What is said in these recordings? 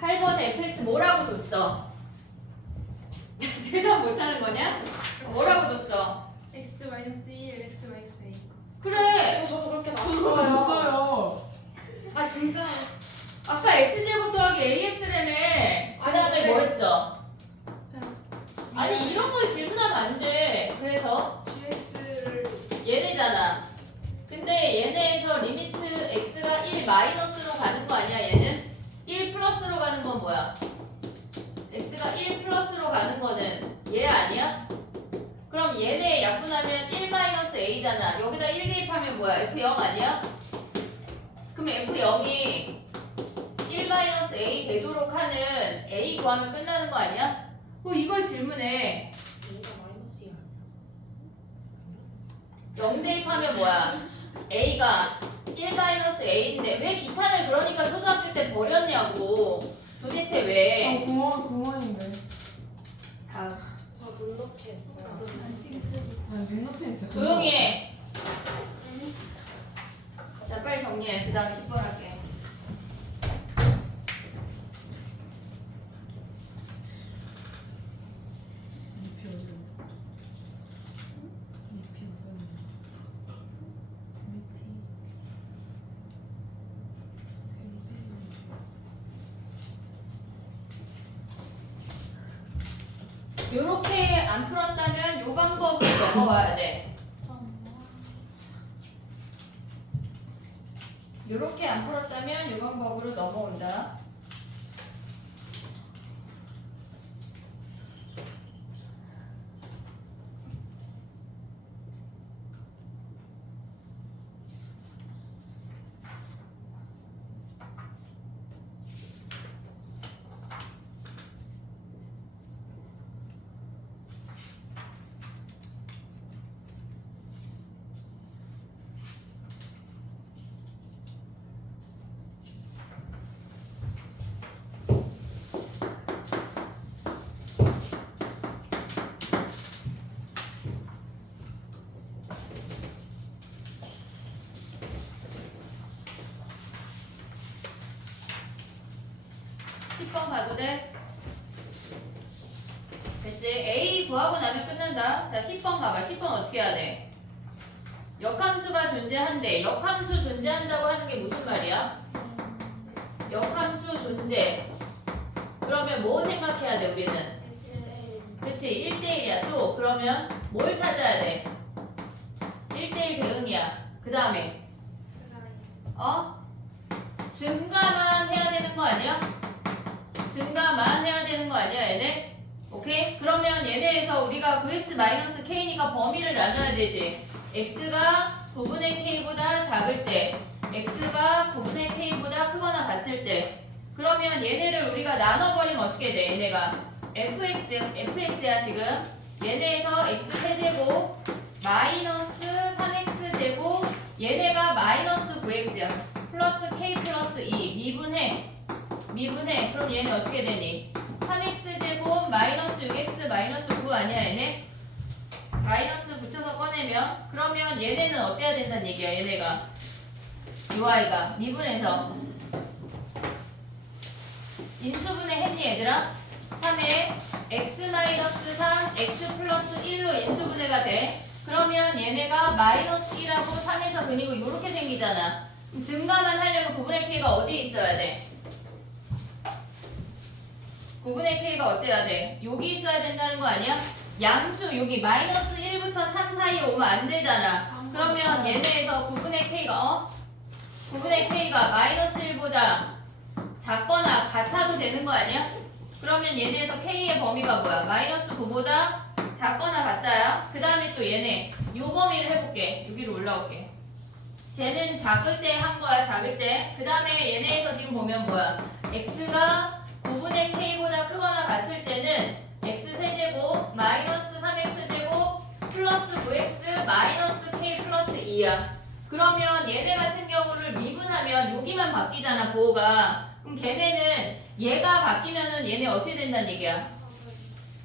8번에 fx 뭐라고 줬어? 대답 못하는 거냐? 뭐라고 줬어? x-1, x-a. 그래. 저도 그렇게 저도 났어요. 봤어요. 아 진짜. 아까 x제곱 더하기 ax라며. 그 다음에 뭐 했어? 아니 이런 걸 질문하면 안 돼. 그래서 gx를 얘네잖아. 근데 얘네에서 리미트 x가 1 마이너스로 가는 거 아니야? 얘는 1 플러스로 가는 건 뭐야? x가 1 플러스로 가는 거는 얘 아니야? 그럼 얘네 약분하면 1 마이너스 a잖아. 여기다 1 대입하면 뭐야? f0 아니야? 그럼 f0이 1 마이너스 a 되도록 하는 a 구하면 끝나는 거 아니야? 뭐 이걸 질문해. 얘가 마이너스 0 대입하면 뭐야? a가 1 마이너스 a인데 왜 기탄을 그러니까 초등학교 때 버렸냐고. 도대체 왜? 구멍인데. 다음. 저 눈높이 했어요. 눈높이는 진짜. 조용히 해. 자 빨리 정리해. 그 다음 10번 할게. 요렇게 안 풀었다면 요 방법으로 넘어와야 돼. 요렇게 안 풀었다면 요 방법으로 넘어온다. 가도 돼? 됐지? A 구하고 나면 끝난다. 자, 10번 가봐. 10번 어떻게 해야 돼? 역함수가 존재한대. 역함수 존재한다고 하는 게 무슨 말이야? 역함수 존재. 그러면 뭐 생각해야 돼, 우리는? 그치, 1대1이야. 또, 그러면 뭘 찾아야 돼? 1대1 대응이야. 그 다음에, 증가만 해야 되는 거 아니야? 증가만 해야 되는 거 아니야, 얘네? 오케이? 그러면 얘네에서 우리가 9x-k니까 범위를 나눠야 되지. x가 9분의 k보다 작을 때, x가 9분의 k보다 크거나 같을 때. 그러면 얘네를 우리가 나눠버리면 어떻게 돼, 얘네가? fx야, 지금. 얘네에서 x세제곱 마이너스 3x제곱 얘네가 마이너스 9x야. 플러스 k 플러스 2 미분해. 그럼 얘는 어떻게 되니? 3x제곱 마이너스 6x 마이너스 9 아니야, 얘네? 마이너스 붙여서 꺼내면 그러면 얘네는 어때야 된다는 얘기야, 얘네가. 이 아이가 미분해서 인수분해 했니, 얘들아? 3에 x 마이너스 3, x 플러스 1로 인수분해가 돼. 그러면 얘네가 마이너스 1하고 3에서 근이고 이렇게 생기잖아. 증가만 하려면 9분의 k가 어디에 있어야 돼? 9분의 k가 어때야 돼? 여기 있어야 된다는 거 아니야? 양수 여기 마이너스 1부터 3 사이에 오면 안 되잖아. 그러면 얘네에서 9분의 k가 마이너스 1보다 작거나 같아도 되는 거 아니야? 그러면 얘네에서 k의 범위가 뭐야? 마이너스 9보다 작거나 같다야. 그 다음에 또 얘네 요 범위를 해볼게. 여기로 올라올게. 쟤는 작을 때 한 거야, 작을 때. 그 다음에 얘네에서 지금 보면 뭐야? x가 9분의 k보다 크거나 같을 때는 x세제곱 마이너스 3x제곱 플러스 9x 마이너스 k 플러스 2야. 그러면 얘네 같은 경우를 미분하면 여기만 바뀌잖아, 부호가. 그럼 걔네는 얘가 바뀌면은 얘네 어떻게 된다는 얘기야?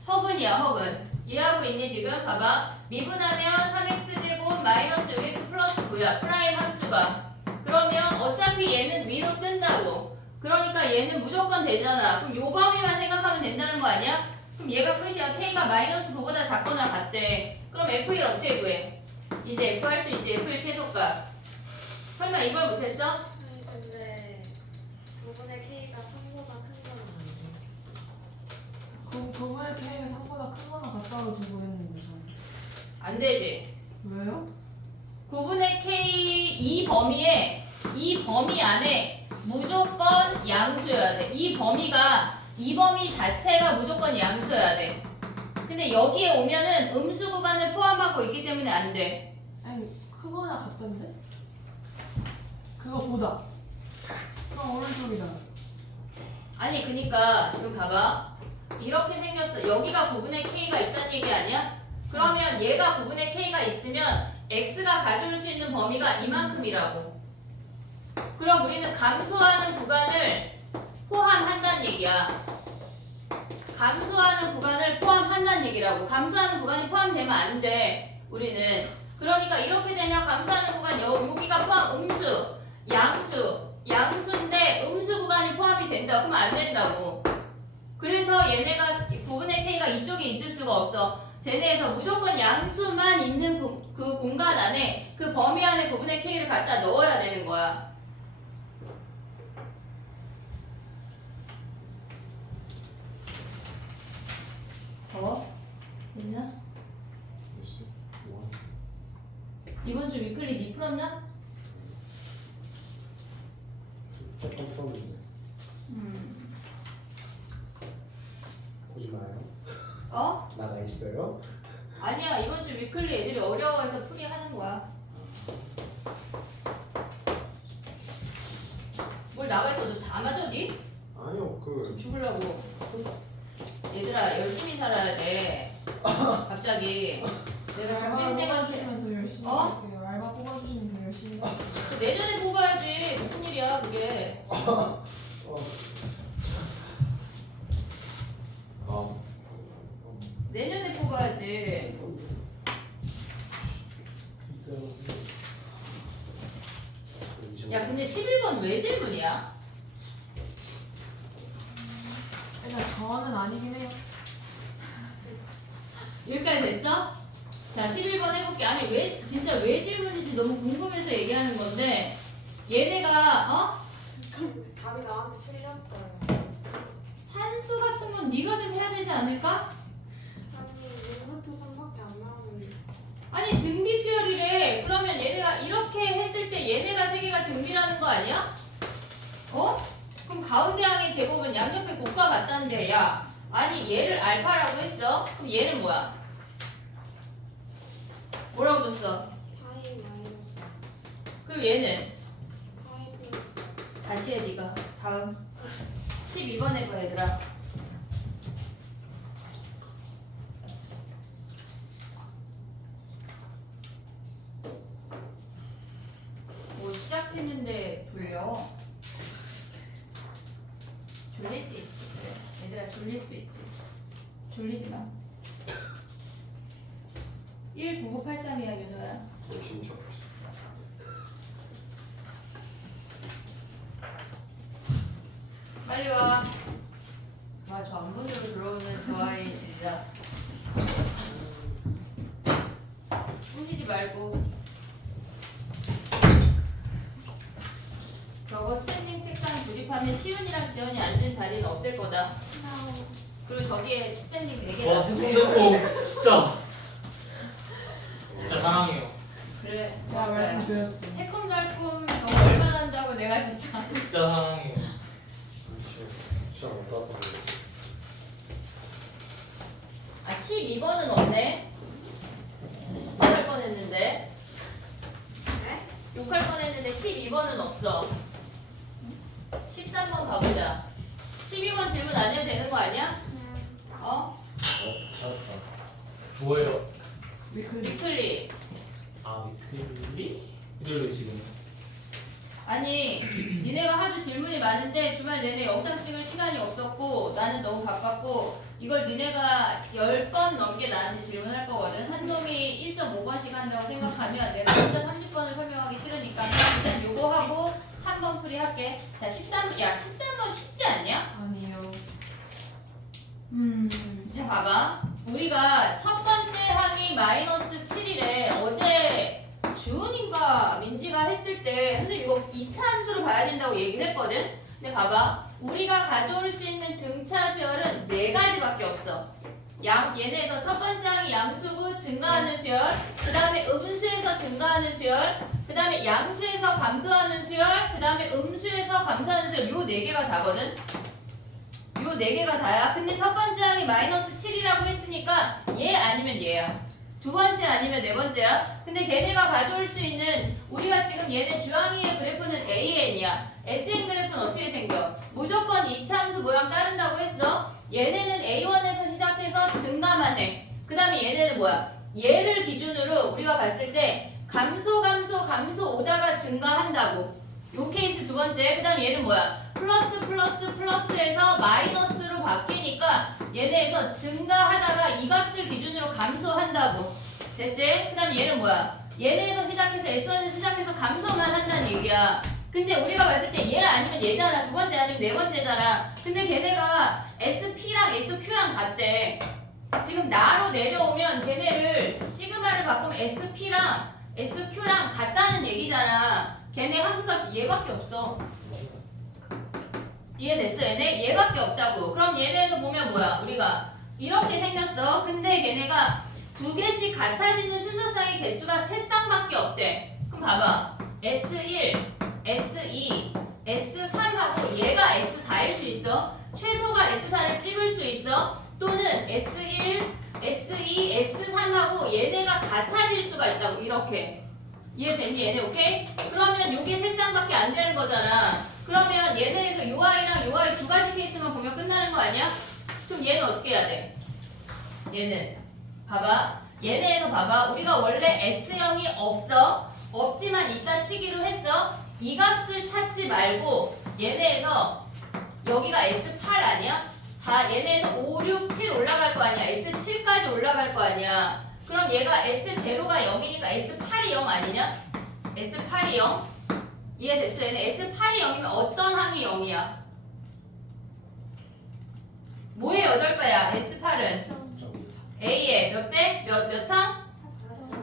허근이야, 허근. 이해하고 있니 지금? 봐봐. 미분하면 3x제곱 마이너스 6x 플러스 9야. 프라임 함수가. 그러면 어차피 얘는 위로 뜬다고. 그러니까 얘는 무조건 되잖아. 그럼 요 범위만 생각하면 된다는 거 아니야? 그럼 얘가 끝이야. K가 마이너스 9보다 작거나 같대. 그럼 F1 어떻게 구해? 이제 F 할 수 있지. F1 최소값. 설마 이걸 못했어? 아니 근데 9분의 K가 3보다 큰 건 아니에요. 그분의 K가 3보다 크거나 같다고 두고 했는데 저는. 안 되지. 왜요? 9분의 K 이 범위 안에 무조건 양수여야 돼. 이 범위 자체가 무조건 양수여야 돼. 근데 여기에 오면은 음수 구간을 포함하고 있기 때문에 안 돼. 아니 크거나 같던데? 그거보다. 그럼 오른쪽이다. 아니 그니까 지금 봐봐. 이렇게 생겼어. 여기가 9분의 K가 있다는 얘기 아니야? 그러면 얘가 9분의 K가 있으면 X가 가져올 수 있는 범위가 이만큼이라고. 그럼 우리는 감소하는 구간을 포함한다는 얘기야. 감소하는 구간을 포함한다는 얘기라고. 감소하는 구간이 포함되면 안 돼. 우리는. 그러니까 이렇게 되면 감소하는 구간 여기가 포함 음수, 양수인데 음수 구간이 포함이 된다. 그럼 안 된다고. 그래서 얘네가 9분의 K가 이쪽에 있을 수가 없어. 쟤네에서 무조건 양수만 있는 그 공간 안에 그 범위 안에 9분의 K를 갖다 넣어야 되는 거야. 됐나? 이번 주 위클리 니 풀었나? 조금 풀었는데 보지 마요. 어? 나가 있어요? 아니야. 이번 주 위클리 애들이 어려워해서 풀이하는 거야. 뭘 나가 있어도 다 맞아 니? 아니요 죽으려고. 얘들아 열심히 살아야 돼. 갑자기 내가 좀 알바 땡땡한테 뽑아주시면 더 열심히 어? 할게요. 알바 뽑아주시면 더 열심히 할게요. 내년에 뽑아야지. 무슨 일이야 그게. 내년에 뽑아야지. 야 근데 11번 왜 질문이야? 일단 저는 아니긴 해요. 여기까지 됐어? 자 11번 해볼게. 아니 왜 진짜 왜 질문인지 너무 궁금해서 얘기하는 건데 얘네가 답이 나한테 틀렸어요. 산수 같은 건 네가 좀 해야 되지 않을까? 아니 6부터 3밖에 안 나오는데. 아니 등비 수열이래. 그러면 얘네가 이렇게 했을 때 얘네가 세 개가 등비라는 거 아니야? 그럼 가운데 항의 제곱은 양옆에 곱과 같다는데 야 아니 얘를 알파라고 했어? 그럼 얘는 뭐야? 뭐라고 줬어? 파이 마이너스 그럼 얘는? 파이 플러스. 다시 해 네가. 다음 12번 해봐 얘들아. 뭐 시작했는데 졸려. 졸릴 수 있지. 그래. 얘들아 졸릴 수 있지. 졸리지 마. 19983이야 윤호야. 열심히 적고 있어. 빨리 와. 와, 저 안본대로 들어오는 저 아이 진짜. 꾸미지 말고. 저거 스탠딩 책상 조립하면 시윤이랑 지연이 앉은 자리는 없을 거다. 그리고 저기에 스탠딩 되게 와 생각나고 진짜 사랑해요. 그래. 제가 말씀드렸죠. 새콤달콤 저거 얼마나 한다고 내가 진짜. 진짜 사랑해요. 시작 못 갔다. 아 12번은 없네. 욕할 뻔했는데. 네? 욕할 뻔했는데 12번은 없어. 13번 가보자. 12번 질문 안 해도 되는 거 아니야? 찾았다. 뭐예요? 위클리. 위클리. 아 위클리? 이걸로 지금. 아니 니네가 하도 질문이 많은데 주말 내내 영상 찍을 시간이 없었고 나는 너무 바빴고 이걸 니네가 10번 넘게 나한테 질문할 거거든. 한 놈이 1.5번씩 한다고 생각하면 내가 진짜 30번을 설명하기 싫으니까 일단 요거 하고 13번 풀이 할게. 자, 13번 쉽지 않냐? 아니에요. 자, 봐봐. 우리가 첫 번째 항이 마이너스 7이래. 어제 주은인가 민지가 했을 때 선생님 이거 2차 함수로 봐야 된다고 얘기를 했거든? 근데 봐봐. 우리가 가져올 수 있는 등차 수열은 4가지밖에 없어. 얘네에서 첫 번째 항이 양수고 증가하는 수열, 그 다음에 음수에서 증가하는 수열, 그 다음에 양수에서 감소하는 수열, 그 다음에 음수에서 감소하는 수열. 요 4개가 다거든? 요 4개가 다야. 근데 첫 번째 항이 마이너스 7이라고 했으니까 얘 아니면 얘야. 두 번째 아니면 네 번째야. 근데 걔네가 가져올 수 있는 우리가 지금 얘네 주항의 그래프는 AN이야. SN 그래프는 어떻게 생겨? 무조건 2차 함수 모양 따른다고 했어. 얘네는 A1에서 시작해서 증가만 해. 그 다음에 얘네는 뭐야? 얘를 기준으로 우리가 봤을 때 감소 오다가 증가한다고. 요 케이스 두 번째. 그 다음에 얘는 뭐야? 플러스에서 마이너스로 바뀌니까 얘네에서 증가하다가 이 값을 기준으로 감소한다고. 됐지? 그 다음에 얘는 뭐야? 얘네에서 시작해서 S1에서 시작해서 감소만 한다는 얘기야. 근데 우리가 봤을 때 얘 아니면 얘잖아. 두 번째 아니면 네 번째잖아. 근데 걔네가 SP랑 SQ랑 같대. 지금 나로 내려오면 걔네를 시그마를 바꾸면 SP랑 SQ랑 같다는 얘기잖아. 걔네 함수값이 얘밖에 없어. 이해됐어? 얘밖에 없다고. 그럼 얘네에서 보면 뭐야? 우리가 이렇게 생겼어. 근데 걔네가 2개씩 같아지는 순서상의 개수가 3쌍밖에 없대. 그럼 봐봐. S1, S2, S3하고 얘가 S4일 수 있어. 최소가 S4를 찍을 수 있어. 또는 S1, S2, S3하고 얘네가 같아질 수가 있다고. 이렇게. 이해됐니? 얘네 오케이? 그러면 요게 3쌍밖에 안 되는 거잖아. 그러면 얘네에서 요 아이랑 요 아이 2가지 케이스만 보면 끝나는 거 아니야? 그럼 얘는 어떻게 해야 돼? 얘는 봐봐. 얘네에서 봐봐. 우리가 원래 S형이 없지만 있다 치기로 했어. 이 값을 찾지 말고 얘네에서 여기가 S8 아니야? 얘네에서 5, 6, 7 올라갈 거 아니야? S7까지 올라갈 거 아니야? 그럼 얘가 S0가 0이니까 S8이 0 아니냐? S8이 0? 이해됐어? 얘네 S8이 0이면 어떤 항이 0이야? 뭐의 8배야? S8은 A의 몇 배? 몇 항?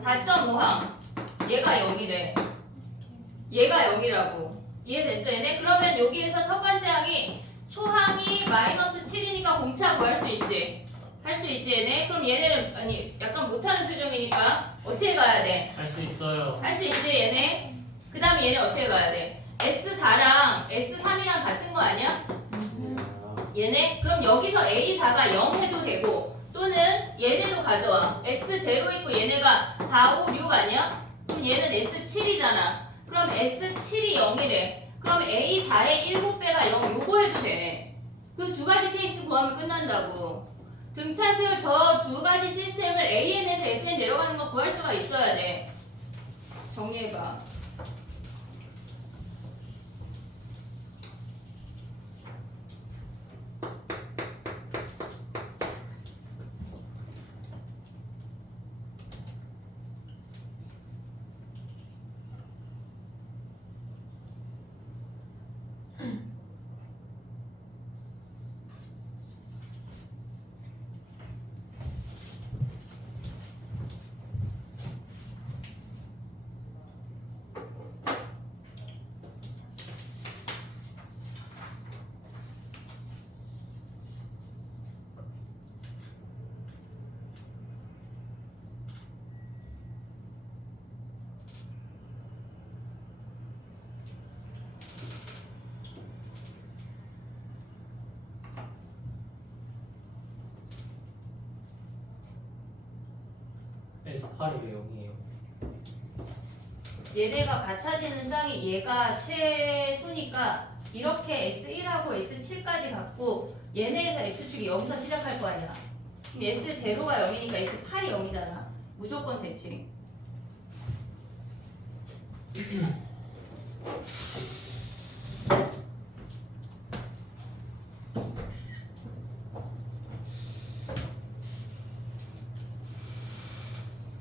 4.5항. 얘가 0이래. 얘가 0이라고. 이해됐어 얘네? 그러면 여기에서 첫 번째 항이 초항이 마이너스 7이니까 공차 구할 수 있지? 할 수 있지 얘네? 그럼 얘네는 아니 약간 못하는 표정이니까 어떻게 가야 돼? 할 수 있어요. 할 수 있지 얘네? 그 다음에 얘네 어떻게 가야 돼? S4랑 S3이랑 같은 거 아니야? 얘네? 그럼 여기서 A4가 0 해도 되고 또는 얘네도 가져와. S0 있고 얘네가 4, 5, 6 아니야? 그럼 얘는 S7이잖아. 그럼 S7이 0이래. 그럼 A4의 7배가 0 요거 해도 돼. 그 2가지 케이스 구하면 끝난다고. 등차 수열 저 2가지 시스템을 AN에서 SN 내려가는 거 구할 수가 있어야 돼. 정리해봐. S8이 왜 0이에요? 얘네가 같아지는 쌍이 얘가 최소니까 이렇게 S1하고 S7까지 갖고 얘네에서 X축이 여기서 시작할 거 아니야. 그럼 S0가 0이니까 S8이 0이잖아. 무조건 대칭.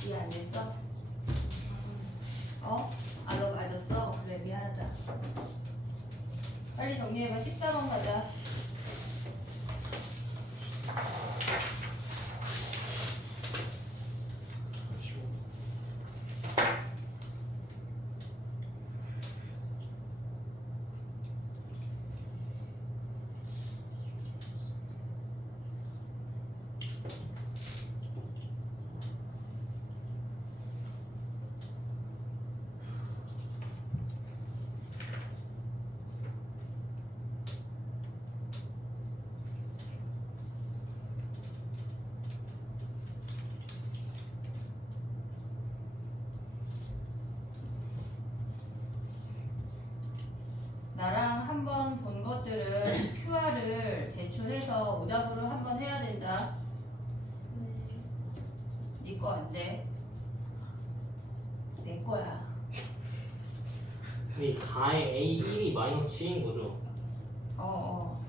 이해 안 됐어? 어? 아, 너 봐줬어? 그래, 미안하다. 해서 오답으로 한번 해야 된다. 네 거 안 돼. 내 거야. 근데 다의 A 1이 마이너스 7인 거죠? 어.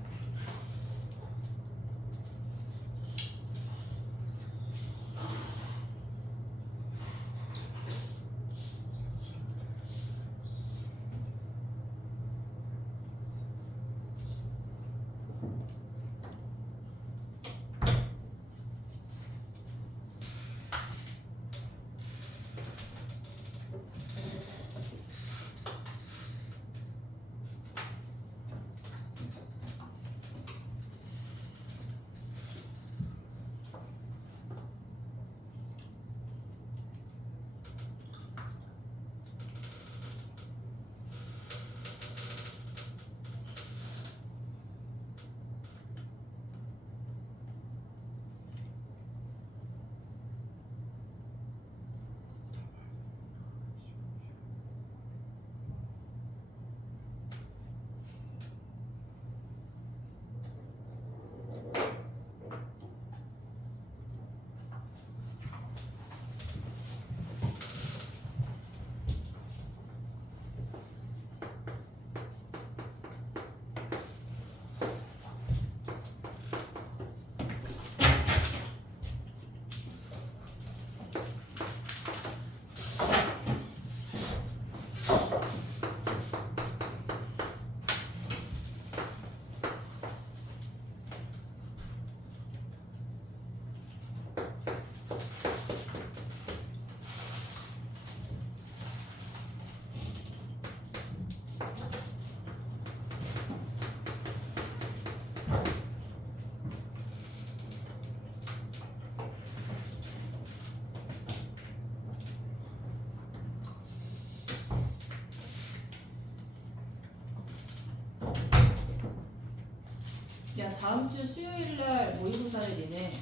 야, 다음 주 수요일 날 모의고사를 내네.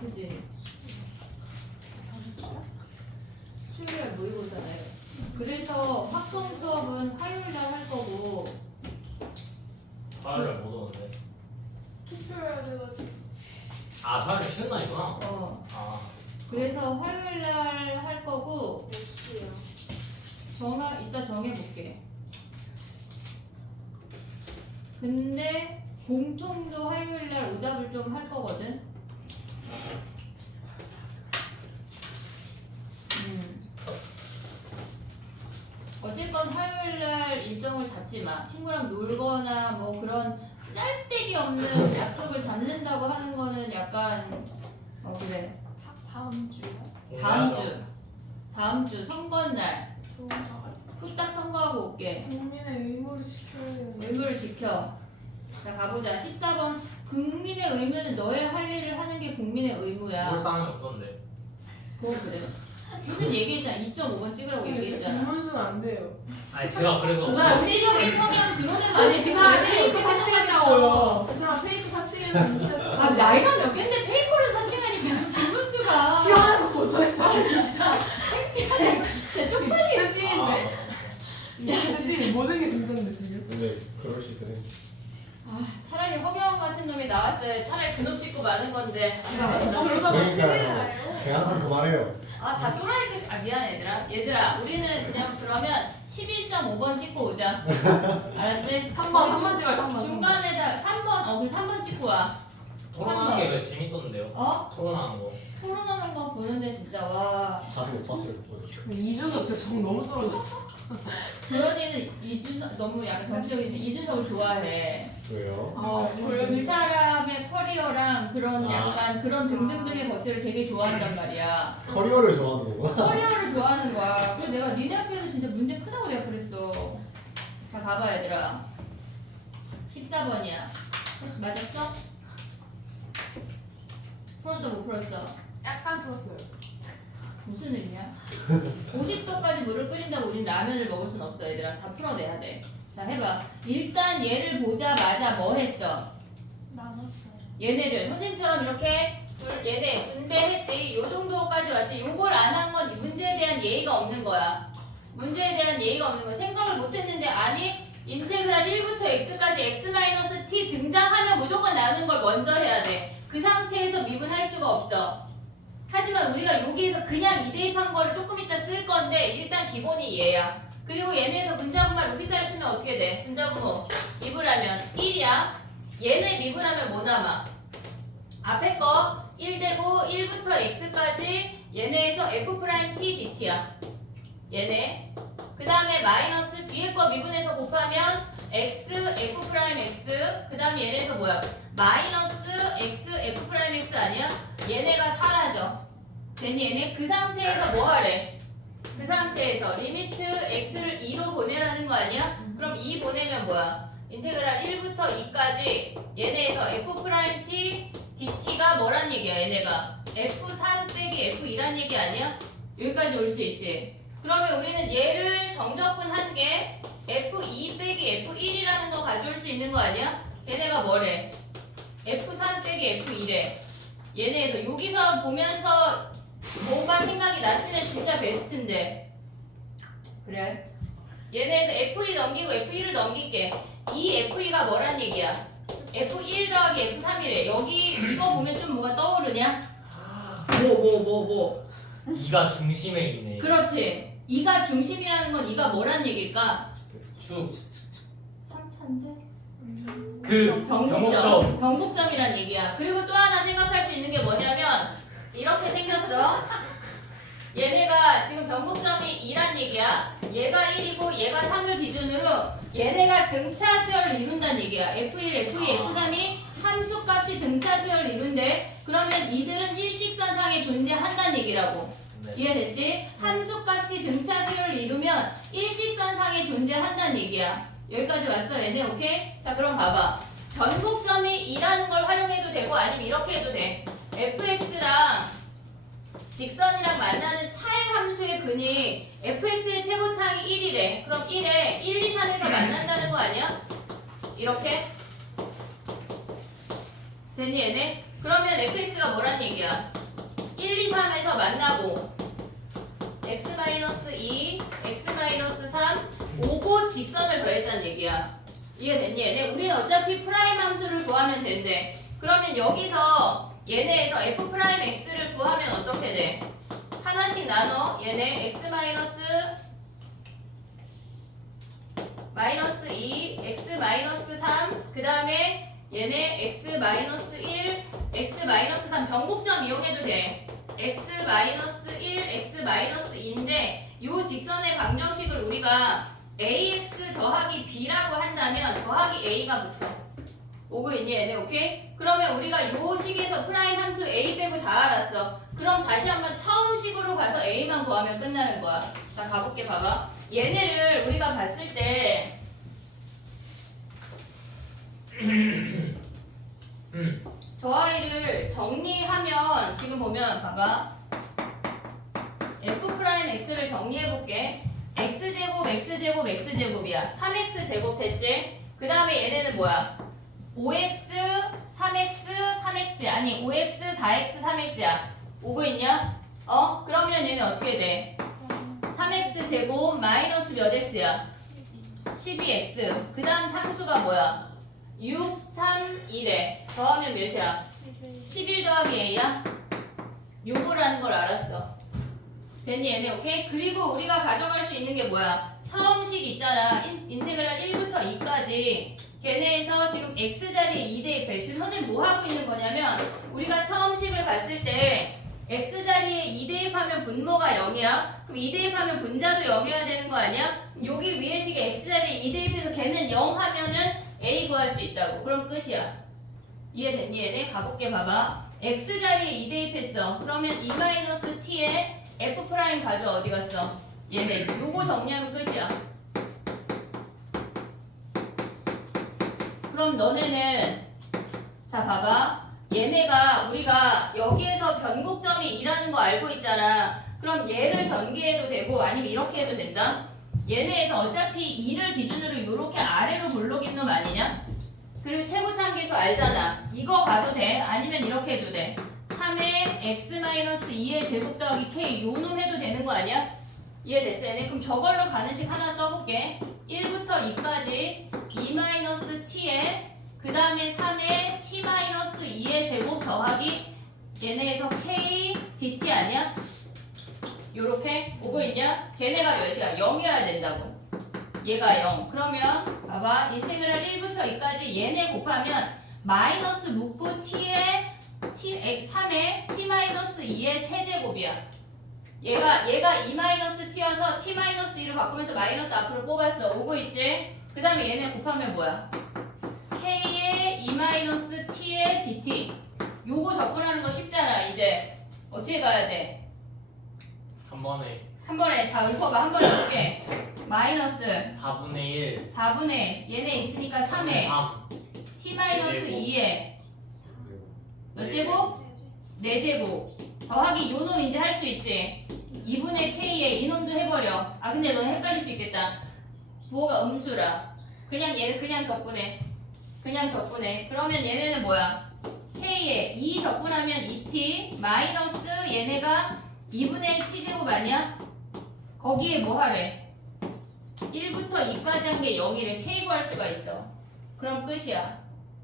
그지? 수요일 날 모의고사네. 그래서 학종 수업은 화요일 날 할 거고. 화요일에 못 오는데. 투표해야 돼가지고. 아 화요일에 쉬는 날이구나. 어. 아 그래서 화요일 날 할 거고. 몇 시요? 이따 정해볼게. 근데 공통도 화요일 날 오답을 좀 할 거거든. 어쨌건 화요일 날 일정을 잡지 마. 친구랑 놀거나 뭐 그런 쓸데기 없는 약속을 잡는다고 하는 거는 약간 그래. 다음 주요? 다음 주 선거 날 좋은 거 같아. 후딱 선거하고 올게. 국민의 의무를 지켜야 되는데. 의무를 지켜. 자, 가보자. 14번. 국민의 의무는 너의 할 일을 하는 게 국민의 의무야. 뭘 사람이 없던데. 그거 그래. 무슨 얘기했잖아. 2.5번 찍으라고 근데 진짜 얘기했잖아. 김문수는 안 돼요. 아니 제가 그래서 그 사람 정치적인 성향 드러내면 안 아니 되지. 그 사람 왜 페이크 이렇게 사칭했다고요. 그 사람 페이크 사칭해서 아, 나이가 몇 갠데 페이커를 사칭하니 지금 김문수가. 튀어나와서 고소했어. 진짜. 창피하네. 진짜 쪽팔리. 진짜 아, 찐인데. 진짜 찐. 모든 게 진짜인데 지금. 근데 그럴 수 있어요. 차라리 허경 같은 놈이 나왔어요. 차라리 그놈 찍고 마는 건데. 그러다 보면 큰일 그러니까요. 나요. 걔 항상 그 말해요. 다 또라이들. 미안해 얘들아. 우리는 그냥 그러면 11.5번 찍고 오자. 알았지? 3번 찍어요. 3번. 중간에 3번. 그 3번 찍고 와. 토론하는 게 왜 재밌던데요? 토론하는 거. 토론하는 거 보는데 진짜 와. 자세히 못 봤어요. 이준호 진짜 정 너무 떨어졌어. 도현이는 이준석 너무 약간 정치적인 이준석을 좋아해. 왜요? 그 사람의 커리어랑 그런 아. 약간 그런 등등등의 것들을 되게 좋아한단 말이야. 커리어를 좋아하는 거구나. 커리어를 좋아하는 거야. 그래서 내가 니네 학교에도 진짜 문제 크다고 내가 그랬어. 자, 가봐 얘들아. 14번이야. 맞았어? 풀었어 못 풀었어? 약간 풀었어요. 무슨 의미야? 50도까지 물을 끓인다고 우린 라면을 먹을 순 없어 얘들아. 다 풀어내야 돼. 자, 해봐. 일단 얘를 보자마자 뭐 했어? 나눴어요. 얘네를 선생님처럼 이렇게 얘네 분배했지. 요 정도까지 왔지. 요걸 안 한 건 문제에 대한 예의가 없는 거야. 문제에 대한 예의가 없는 거야. 생각을 못했는데 아니 인테그랄 1부터 x까지 x-t 등장하면 무조건 나누는 걸 먼저 해야 돼. 그 상태에서 미분할 수가 없어. 하지만 우리가 여기에서 그냥 2대입한 거를 조금 이따 쓸 건데 일단 기본이 얘야. 그리고 얘네에서 분자분말 루피타를 쓰면 어떻게 돼? 분자분모 미분하면 1이야. 얘네 미분하면 뭐 남아? 앞에 거 1되고 1부터 x까지 얘네에서 f' t dt야. 얘네. 그 다음에 마이너스 뒤에 거 미분해서 곱하면 x f' x. 그 다음에 얘네에서 뭐야? 마이너스 x f' x 아니야? 얘네가 사라져. 괜히 얘네 그 상태에서 뭐 하래? 그 상태에서 리미트 x를 2로 보내라는 거 아니야? 그럼 2 보내면 뭐야? 인테그랄 1부터 2까지 얘네에서 f' dt가 뭐란 얘기야? 얘네가 f3 빼기 f2란 얘기 아니야? 여기까지 올 수 있지. 그러면 우리는 얘를 정적분 한 개 f2 빼기 f1이라는 거 가져올 수 있는 거 아니야? 얘네가 뭐래? f3 빼기 f2래. 얘네에서 여기서 보면서 뭔가 생각이 났으면 진짜 베스트인데. 그래? 얘네에서 f2 넘기고 f1을 넘길게. 이 f2가 뭐란 얘기야? f1 더하기 f3이래. 여기 이거 보면 좀 뭐가 떠오르냐? 뭐. 2가 중심에 있네. 그렇지. 2가 중심이라는 건 2가 뭐란 얘기일까? 쭉. 3차인데? 그 병목점. 병목점이란 얘기야. 그리고 또 하나 생각할 수 있는 게 뭐냐면 이렇게 생겼어. 얘네가 지금 병목점이 2란 얘기야. 얘가 1이고 얘가 3을 기준으로 얘네가 등차 수열을 이룬다는 얘기야. F1, F2, F3이 함수값이 등차 수열을 이룬대. 그러면 이들은 일직선상에 존재한다는 얘기라고. 네. 이해됐지? 함수값이 등차 수열을 이루면 일직선상에 존재한다는 얘기야. 여기까지 왔어 얘네. 오케이? 자 그럼 봐봐. 변곡점이 2라는 걸 활용해도 되고 아니면 이렇게 해도 돼. fx랑 직선이랑 만나는 차의 함수의 근이 fx의 최고차항이 1이래. 그럼 1에 1, 2, 3에서 만난다는 거 아니야? 이렇게? 됐니 얘네? 그러면 fx가 뭐란 얘기야? 1, 2, 3에서 만나고 x-2, x-3 오고 직선을 더했다는 얘기야. 이해됐니 얘네? 우리는 어차피 프라임 함수를 구하면 된대. 그러면 여기서 얘네에서 f'x를 구하면 어떻게 돼? 하나씩 나눠. 얘네 x 마이너스 2, x 마이너스 3, 그 다음에 얘네 x 마이너스 1, x 마이너스 3 변곡점 이용해도 돼. x 마이너스 1, x 마이너스 2인데 이 직선의 방정식을 우리가 ax 더하기 b라고 한다면 더하기 a가 붙어. 오고 있니 얘네? 오케이? 그러면 우리가 요 식에서 프라임 함수 a 빼고 다 알았어. 그럼 다시 한번 처음 식으로 가서 a만 구하면 끝나는 거야. 자 가볼게. 봐봐. 얘네를 우리가 봤을 때 저 아이를 정리하면 지금 보면 봐봐. f'x를 정리해볼게. x제곱 x제곱 x제곱이야. 3x 제곱 됐지? 그 다음에 얘네는 뭐야? 5x 3x 3x야. 아니 5x 4x 3x야. 오고 있냐? 그러면 얘네 어떻게 돼? 3x 제곱 마이너스 몇 x야? 12x. 그 다음 상수가 뭐야? 6, 3, 1에 더하면 몇이야? 11 더하기 a야? 요거라는 걸 알았어. 됐니 얘네? 오케이? 그리고 우리가 가져갈 수 있는 게 뭐야? 처음 식 있잖아. 인테그랄 1부터 2까지 걔네에서 지금 x자리에 2대입해. 지금 현재 뭐 하고 있는 거냐면 우리가 처음 식을 봤을 때 x자리에 2대입하면 분모가 0이야. 그럼 2대입하면 분자도 0이어야 되는 거 아니야? 여기 위에 식에 x자리에 2대입해서 걔는 0 하면은 a 구할 수 있다고. 그럼 끝이야. 이해됐니 얘네? 가볼게. 봐봐. x자리에 2대입했어. 그러면 2-t에 f' 가져. 어디 갔어? 얘네. 요거 정리하면 끝이야. 그럼 너네는 자 봐봐. 얘네가 우리가 여기에서 변곡점이 2라는 거 알고 있잖아. 그럼 얘를 전개해도 되고 아니면 이렇게 해도 된다. 얘네에서 어차피 2를 기준으로 이렇게 아래로 볼록인 놈 아니냐? 그리고 최고차항계수 알잖아. 이거 가도 돼. 아니면 이렇게 해도 돼. 3의 x-2의 제곱 더하기 k 요 놈 해도 되는 거 아니야? 이해됐어 얘네? 그럼 저걸로 가는 식 하나 써볼게. 1부터 2까지 2-t에 그 다음에 3에 t-2의 제곱 더하기 얘네에서 k dt 아니야? 요렇게 오고 있냐? 걔네가 몇이야? 0이어야 된다고. 얘가 0. 그러면 봐봐. 인테그랄 1부터 2까지 얘네 곱하면 마이너스 묶고 t에 3에 t-2의 세제곱이야. 얘가 2-t여서 t-2로 바꾸면서 마이너스 앞으로 뽑았어. 오고 있지? 그 다음에 얘네 곱하면 뭐야? k의 2-t의 dt. 요거 접근하는 거 쉽잖아. 이제 어떻게 가야 돼? 한 번에 한 번에 자 읊어봐. 한 번에 볼게. 마이너스 4분의 1 4분의 얘네 있으니까 3에 3 t-2에 몇 제곱? 해야지. 4제곱 더하기 요놈 이제 할 수 있지. 2분의 k에 이놈도 해버려. 아 근데 넌 헷갈릴 수 있겠다. 부호가 음수라. 그냥 얘는 그냥 접근해. 그냥 접근해. 그러면 얘네는 뭐야? k에 2 접근하면 2t 마이너스 얘네가 2분의 1 t제곱 아니야? 거기에 뭐 하래? 1부터 2까지 한 게 0이래. k 구할 수가 있어. 그럼 끝이야.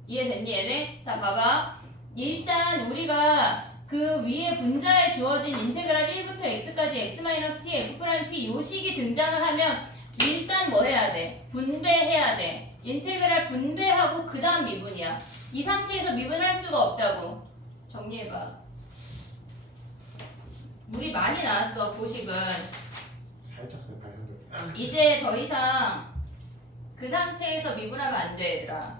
이해됐니 얘네? 자 봐봐. 일단 우리가 그 위에 분자에 주어진 인테그랄 1부터 x까지 x-t, f'-t 요 식이 등장을 하면 일단 뭐 해야 돼? 분배해야 돼. 인테그랄 분배하고 그 다음 미분이야. 이 상태에서 미분할 수가 없다고. 정리해봐. 물이 많이 나왔어 보식은. 살짝 발현을. 이제 더 이상 그 상태에서 미분하면 안 돼 얘들아.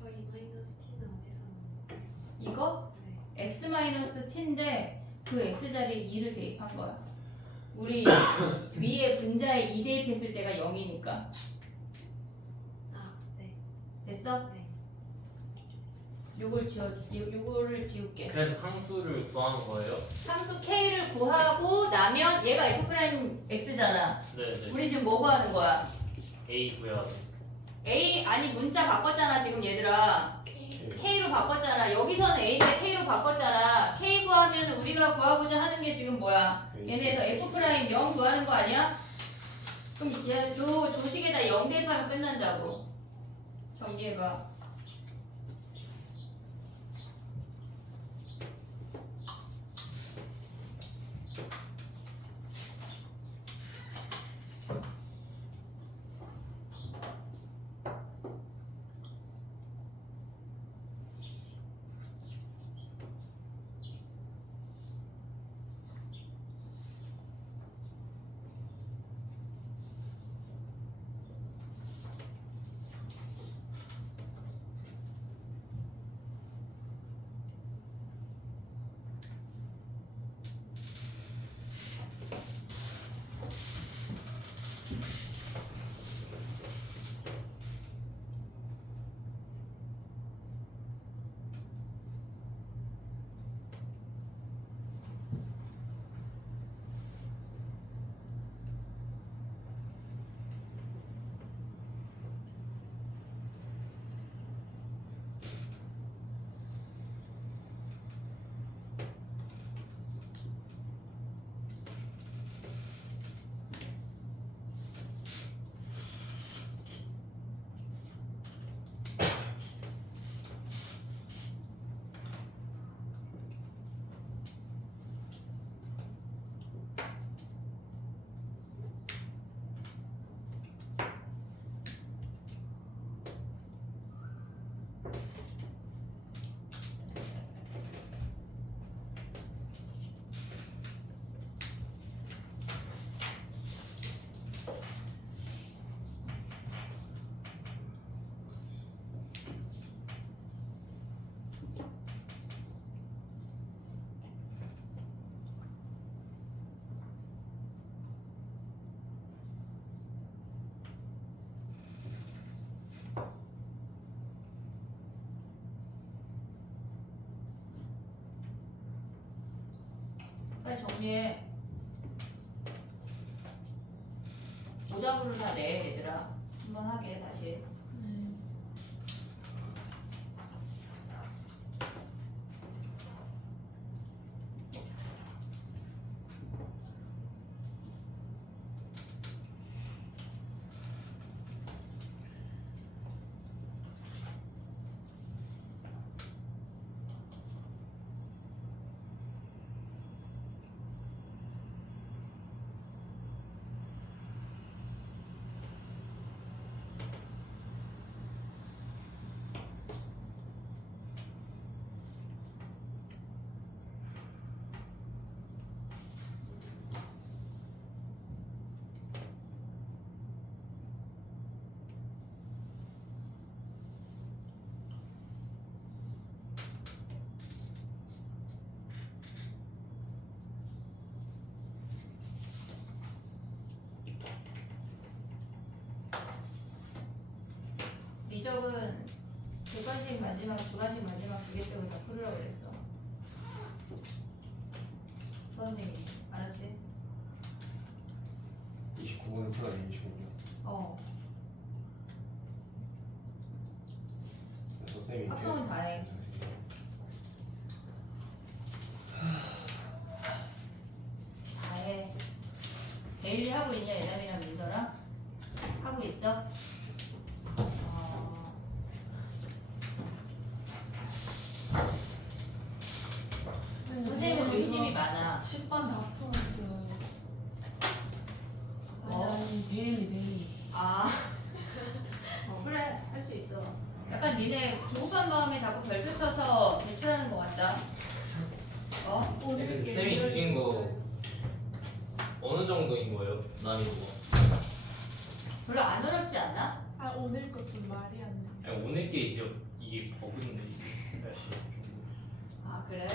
저 2-t는 어디서 나와요? 이거 네. x-t인데 그 x자리에 2를 대입한 거야. 우리 위에 분자에 2 대입했을 때가 0이니까. 아, 네. 됐어? 네. 요거를 지울게. 그래서 상수를 구하는 거예요? 상수 k를 구하고 나면 얘가 f'x잖아. 네네 우리 지금 뭐 구하는 거야? A 구해야 돼 a 아니 문자 바꿨잖아 지금 얘들아. k로 바꿨잖아. 여기서는 a인데 k로 바꿨잖아. k 구하면 우리가 구하고자 하는 게 지금 뭐야? 얘네에서 f'0 구하는 거 아니야? 그럼 얘 조식에다 0 대입하면 끝난다고. 정리해봐. 빨리 정리해. 오답으로 다 내, 얘들아. 한번 하게, 다시. 미적은 객관식 마지막, 주관식 마지막 두 개 빼고 다 풀으라고 그랬어. 선생님, 알았지? 29분은 풀어야 25분. 어. 그래서 쌤이 학교는 다 해. 다 해. 데일리 하고 있냐, 예담이랑 민서랑? 하고 있어? 선생님은 의심이 많아. 10번 다 풀었어. 아니 데일리. 아, 그래, 할 수 있어. 약간 니네 조급한 마음에 자꾸 별표 쳐서 제출하는 것 같다. 근데 쌤이 주신 거 어느 정도인 거예요? 난이도가? 별로 안 어렵지 않아? 아 오늘 것도 말이 안 돼. 아니 오늘 게 이게 버그인데 이게 사실 좀 아, 그래?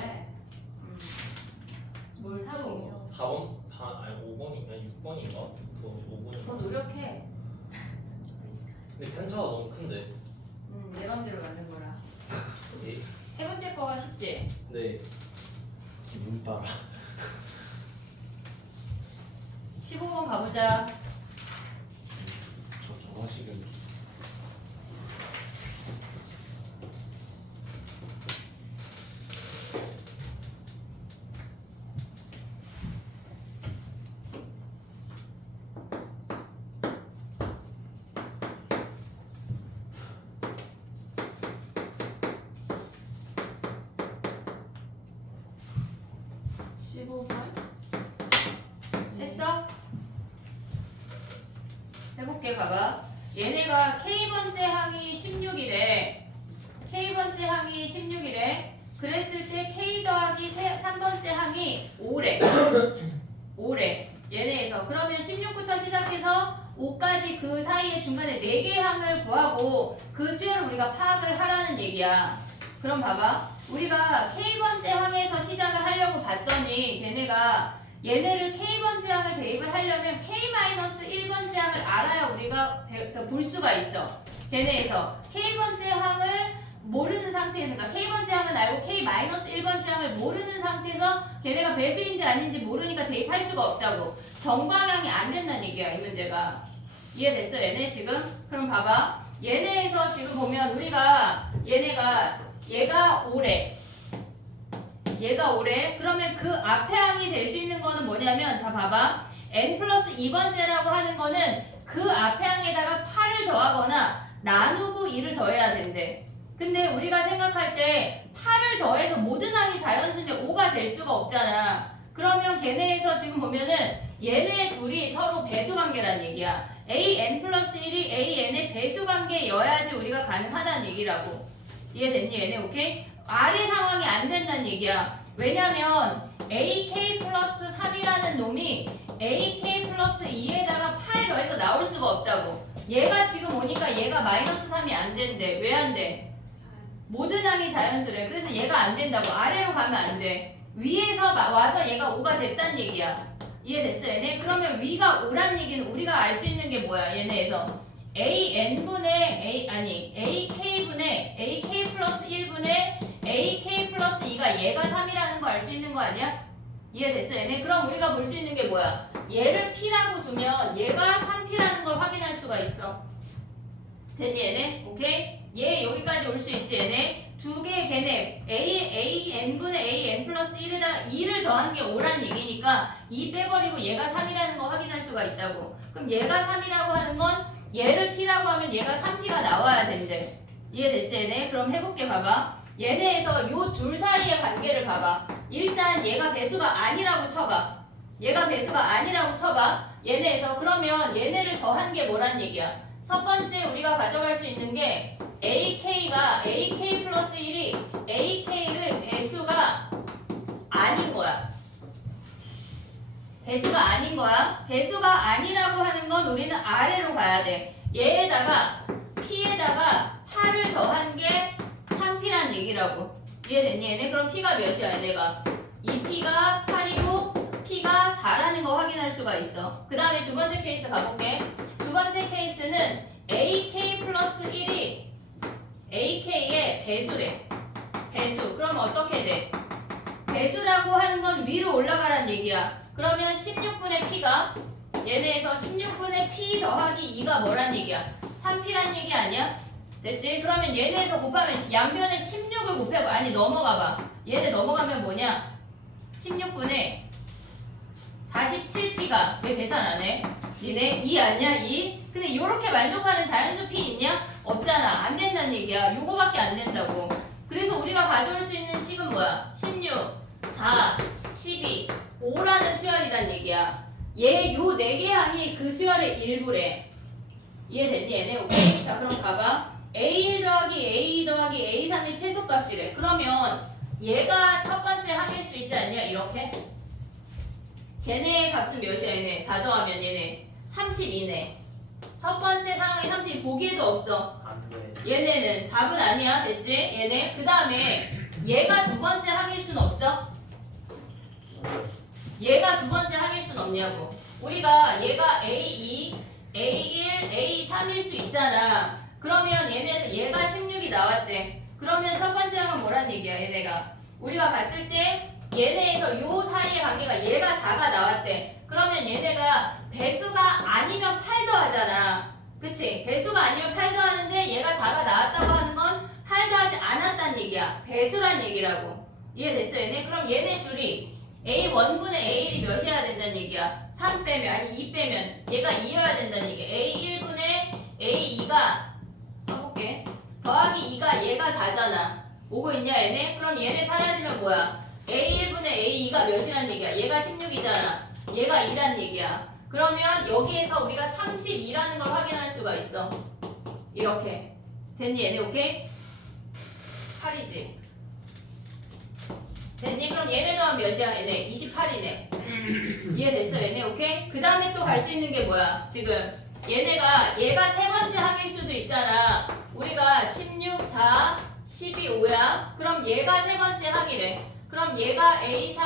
뭘 사고? 4번? 5번인가? 6번인가? 더 5번인가? 더 노력해. 근데 편차가 너무 큰데. 내 맘대로 만든 거라. 네. 세 번째 거가 쉽지? 네. 눈 따라. 15번 가보자. 저 정화식은 15번? 했어? 해볼게, 봐봐. 얘네가 K번째 항이 16이래. K번째 항이 16이래. 그랬을 때 K 더하기 3번째 항이 5래. 5래. 얘네에서. 그러면 16부터 시작해서 5까지 그 사이에 중간에 4개의 항을 구하고 그 수열을 우리가 파악을 하라는 얘기야. 그럼 봐봐. 우리가 K번째 항에서 시작을 하려고 봤더니 걔네가 얘네를 K번째 항을 대입을 하려면 K-1번째 항을 알아야 우리가 볼 수가 있어. 걔네에서 K번째 항을 모르는 상태에서, 그러니까 K번째 항은 알고 K-1번째 항을 모르는 상태에서 걔네가 배수인지 아닌지 모르니까 대입할 수가 없다고. 정방향이 안 된다는 얘기야, 이 문제가. 이해됐어, 얘네 지금? 그럼 봐봐. 얘네에서 지금 보면 우리가 얘가 5래. 얘가 5래. 그러면 그 앞에 항이 될 수 있는 거는 뭐냐면, 자 봐봐. n 플러스 2번째라고 하는 거는 그 앞에 항에다가 8을 더하거나 나누고 2를 더해야 된대. 근데 우리가 생각할 때 8을 더해서 모든 항이 자연수인데 5가 될 수가 없잖아. 그러면 걔네에서 지금 보면은 얘네 둘이 서로 배수관계라는 얘기야. an 플러스 1이 an의 배수관계여야지 우리가 가능하다는 얘기라고. 이해됐니 얘네? 오케이? 아래 상황이 안 된다는 얘기야. 왜냐면 ak 플러스 3이라는 놈이 ak 플러스 2에다가 8 더해서 나올 수가 없다고. 얘가 지금 오니까 얘가 마이너스 3이 안 된대. 왜 안 돼? 모든 항이 자연수래. 그래서 얘가 안 된다고. 아래로 가면 안 돼. 위에서 와서 얘가 5가 됐다는 얘기야. 이해됐어 얘네? 그러면 위가 5란 얘기는 우리가 알 수 있는 게 뭐야 얘네에서? an분의 ak분의 ak 플러스 1분의 ak 플러스 2가 얘가 3이라는 거 알 수 있는 거 아니야? 이해됐어 얘네? 그럼 우리가 볼 수 있는 게 뭐야? 얘를 P라고 두면 얘가 3P라는 걸 확인할 수가 있어. 됐니 얘네? 오케이? 얘 여기까지 올 수 있지 얘네? 두 개의 개념 A n분의 A n 플러스 1에다 2를 더한 게 5란 얘기니까 2 빼버리고 얘가 3이라는 거 확인할 수가 있다고. 그럼 얘가 3이라고 하는 건 얘를 P라고 하면 얘가 3P가 나와야 된대. 이해됐지 얘네? 그럼 해볼게 봐봐. 얘네에서 요 둘 사이의 관계를 봐봐. 일단 얘가 배수가 아니라고 쳐봐. 얘가 배수가 아니라고 쳐봐. 얘네에서 그러면 얘네를 더한 게 뭐란 얘기야? 첫 번째 우리가 가져갈 수 있는 게 AK가 AK 플러스 1이 AK를 배수가 아닌 거야. 배수가 아닌 거야. 배수가 아니라고 하는 건 우리는 아래로 가야 돼. 얘에다가 P에다가 8을 더한 게 3P란 얘기라고. 이해됐니 얘네? 그럼 P가 몇이야 얘네가? 이 P가 8이고 P가 4라는 거 확인할 수가 있어. 그 다음에 두 번째 케이스 가볼게. 두 번째 케이스는 AK 플러스 1이 AK의 배수래. 배수. 그럼 어떻게 돼? 배수라고 하는 건 위로 올라가란 얘기야. 그러면 16분의 P가 얘네에서 16분의 P 더하기 2가 뭐란 얘기야? 3P란 얘기 아니야? 됐지? 그러면 얘네에서 곱하면 양변에 16을 곱해봐. 아니 넘어가봐. 얘네 넘어가면 뭐냐? 16분의 47P가 왜 계산 안 해? 니네 2 아니야? 2? 근데 이렇게 만족하는 자연수 P 있냐? 없잖아. 안 된다는 얘기야. 요거밖에 안 된다고. 그래서 우리가 가져올 수 있는 식은 뭐야? 16, 4, 12, 5라는 수열이란 얘기야. 얘 요 4개 항이 그 수열의 일부래. 이해됐니 얘네? 오케이? 자 그럼 가봐. A1 더하기 A2 더하기 A3의 최소값이래. 그러면 얘가 첫 번째 항일 수 있지 않냐? 이렇게. 걔네의 값은 몇이야 얘네? 다 더하면 얘네 32네. 첫 번째 상황이 32 보기에도 없어. 안 돼. 얘네는 답은 아니야. 됐지? 얘네. 그 다음에 얘가 두 번째 항일 순 없어? 얘가 두 번째 항일 순 없냐고. 우리가 얘가 A2, A1, A3일 수 있잖아. 그러면 얘네에서 얘가 16이 나왔대. 그러면 첫 번째 항은 뭐란 얘기야 얘네가. 우리가 봤을 때 얘네에서 요 사이의 관계가 얘가 4가 나왔대. 그러면 얘네가 배수가 아니면 8 더하잖아. 그치? 배수가 아니면 8 더하는데 얘가 4가 나왔다고 하는 건 8 더하지 않았단 얘기야. 배수란 얘기라고. 이해됐어 얘네? 그럼 얘네 둘이 A1분의 A1이 몇이어야 된다는 얘기야? 3 빼면 아니 2 빼면 얘가 2여야 된다는 얘기야. A1분의 A2가 써볼게. 더하기 2가 얘가 4잖아. 오고 있냐 얘네? 그럼 얘네 사라지면 뭐야? A1분의 A2가 몇이란 얘기야? 얘가 16이잖아. 얘가 2란 얘기야. 그러면 여기에서 우리가 32라는 걸 확인할 수가 있어. 이렇게. 됐니 얘네? 오케이? 8이지. 됐니? 그럼 얘네 더하면 몇이야? 얘네 28이네. 이해됐어 얘네? 오케이? 그 다음에 또 갈 수 있는 게 뭐야? 지금 얘가 세 번째 항일 수도 있잖아. 우리가 16, 4, 12, 5야. 그럼 얘가 세 번째 항이래. 그럼 얘가 A3,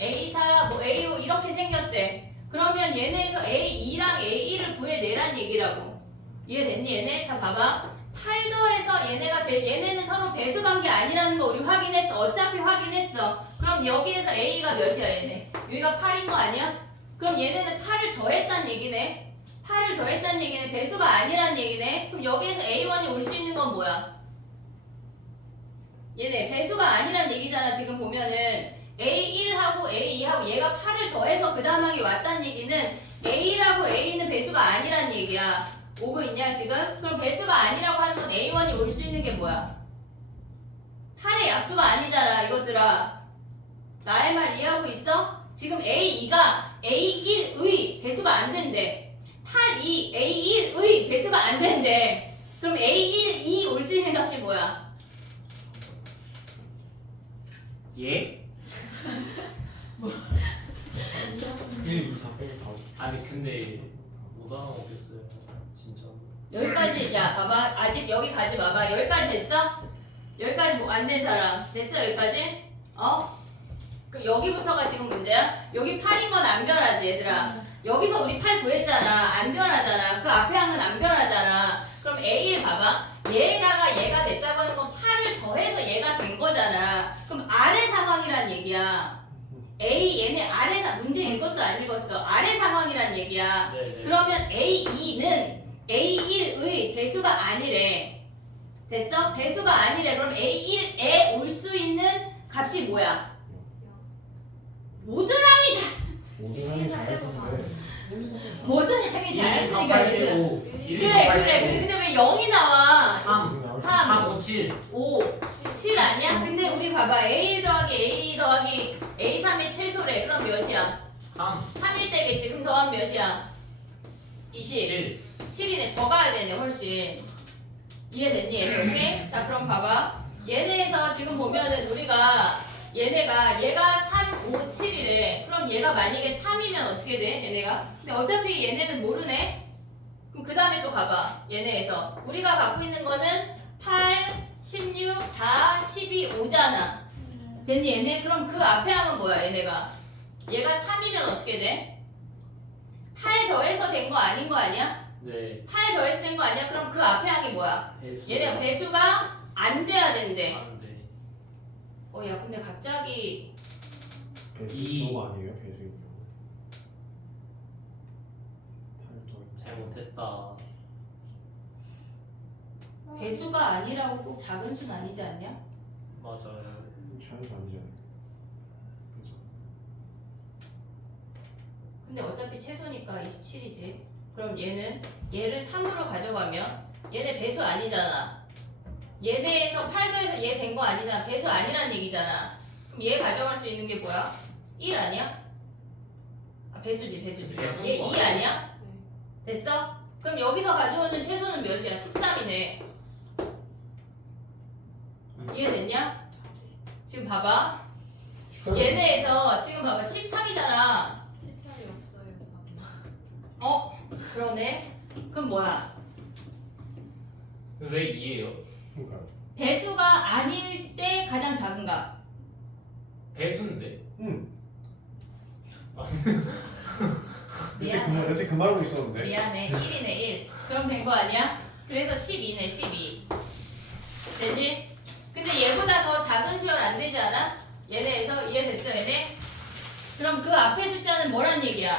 A4, 뭐 A5 이렇게 생겼대. 그러면 얘네에서 A2랑 A1을 구해내란 얘기라고. 이해됐니 얘네? 자 봐봐. 8 더해서 얘네는 서로 배수관계 아니라는 거 우리 확인했어. 어차피 확인했어. 그럼 여기에서 A가 몇이야 얘네? 여기가 8인 거 아니야? 그럼 얘네는 8을 더했단 얘기네. 8을 더했단 얘기네. 배수가 아니란 얘기네. 그럼 여기에서 A1이 올 수 있는 건 뭐야? 얘네 배수가 아니란 얘기잖아. 지금 보면은 A1하고 A2하고 얘가 8을 더해서 그 다음 항이 왔단 얘기는 A라고 A는 배수가 아니란 얘기야. 오고 있냐 지금? 그럼 배수가 아니라고 하는 건 A1이 올 수 있는 게 뭐야? 8의 약수가 아니잖아 이것들아. 나의 말 이해하고 있어? 지금 A2가 A1의 배수가 안 된대. 8이 A1의 배수가 안 된대. 그럼 A1, 2 올 수 있는 값이 뭐야? 예? 1, 2, 4 빼고 다 아니 근데 못 알아먹겠어요. 진짜. 여기까지 야 봐봐 아직 여기 가지 마봐. 여기까지 됐어? 여기까지 뭐 안 된 사람 됐어 여기까지? 어? 그 여기부터가 지금 문제야? 여기 8인 건 안 변하지 얘들아. 여기서 우리 8 구했잖아. 안 변하잖아. 그 앞에 항은 안 변하잖아. 그럼 A1 봐봐. 얘에다가 얘가 됐다고 하는 건 8을 더해서 얘가 된 거잖아. 그럼 아래 상황이란 얘기야. A 얘네 아래 문제 읽었어 안 읽었어? 아래 상황이란 얘기야. 네네. 그러면 A2는 A1의 배수가 아니래. 됐어? 배수가 아니래. 그럼 A1에 올 수 있는 값이 뭐야? 모든 항이 모든 일이 항이 사대보사. 자연스러운데 모든 항이 자연스니까 얘들아. 1, 2, 그래. 근데 왜 0이 나와? 3, 3, 3, 5, 7. 5, 7 아니야? 근데 우리 봐봐. A 더하기 A 더하기 A3의 최소래. 그럼 몇이야? 3, 3일 때겠지. 그럼 더하면 몇이야? 20. 7. 7이네. 더 가야 되네. 훨씬. 이해됐니? 얘네 오케이? 자 그럼 봐봐. 얘네에서 지금 보면은 우리가 얘가 3, 5, 7이래. 그럼 얘가 만약에 3이면 어떻게 돼? 얘네가? 근데 어차피 얘네는 모르네? 그럼 그 다음에 또 가봐. 얘네에서. 우리가 갖고 있는 거는 8, 16, 4, 12, 5잖아. 됐니 얘네? 그럼 그 앞에 항은 뭐야 얘네가? 얘가 3이면 어떻게 돼? 8 더해서 된 거 아닌 거 아니야? 네. 8 더해서 된 거 아니야? 그럼 그 앞에 항이 뭐야? 배수. 얘네가 배수가 안 돼야 된대. 안 돼. 야 근데 갑자기 배수 경우 아니에요? 배수인 경우. 잘못했다. 배수가 아니라고 꼭 작은 수는 아니지 않냐? 맞아요. 자연수 아니잖아요. 그죠? 근데 어차피 최소니까 27이지. 그럼 얘를 3으로 가져가면 얘네 배수 아니잖아. 얘네에서 8 더해서 얘 된 거 아니잖아. 배수 아니란 얘기잖아. 그럼 얘 가져갈 수 있는 게 뭐야? 1 아니야? 아 배수지. 배수인 얘 거 2 아니야? 됐어? 그럼 여기서 가져오는 최소는 몇이야? 13이네. 이해됐냐? 지금 봐봐. 얘네에서 지금 봐봐 13이잖아. 13이 없어요. 그러네. 그럼 뭐야? 왜 2예요? 그러니까요. 배수가 아닐 때 가장 작은 값. 배수인데? 여태 그 말하고 있었는데. 미안해. 1이네 1. 그럼 된 거 아니야? 그래서 12네 12. 되지? 근데 얘보다 더 작은 수열 안 되지 않아? 얘네에서 이해됐어 얘네? 그럼 그 앞에 숫자는 뭐란 얘기야?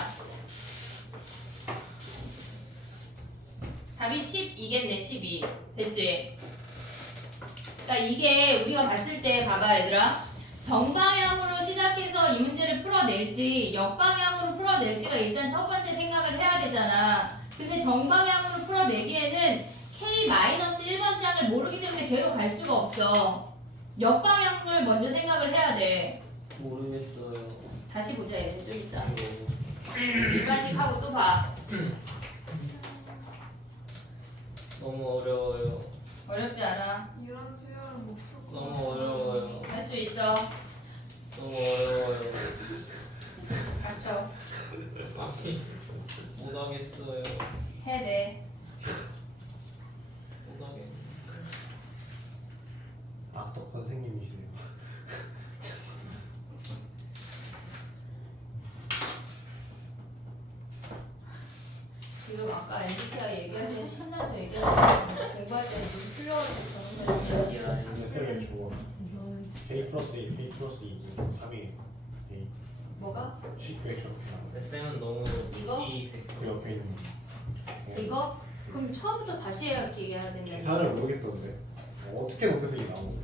답이 12겠네 12. 됐지? 그러니까 이게 우리가 봤을 때 봐봐 얘들아. 정방향으로 시작해서 이 문제를 풀어낼지 역방향으로 풀어낼지가 일단 첫 번째 생각을 해야 되잖아. 근데 정방향으로 풀어내기에는 K-1번장을 모르기 때문에 걔로 갈 수가 없어. 역방향을 먼저 생각을 해야 돼. 모르겠어요. 다시 보자 얘들 좀 이따. 이거 일반식 하고 또 봐. 너무 어려워요. 어렵지 않아. 이런 수열은 못 풀 거. 너무 어려워요. 할 수 있어. 너무 어려워요. 닥쳐. 아니 못하겠어요. 해야 돼. 못하겠. 악덕 선생님이시네요. 지금 아까 MBTI 얘기할 때 신나서 얘기하는데 공부할 때 좀 풀려가지고 저는 그냥 근데 쌤이 좋아. K 플러스 1, K 플러스 2, 3이 A. 뭐가? 쉽게 저렇게 나와. 쌤은 너무 이거? 그 옆에 있는 이거? 그럼 처음부터 다시 얘기해야 된다. 계산을 모르겠던데. 어떻게 높여서 이게 나오는 거야?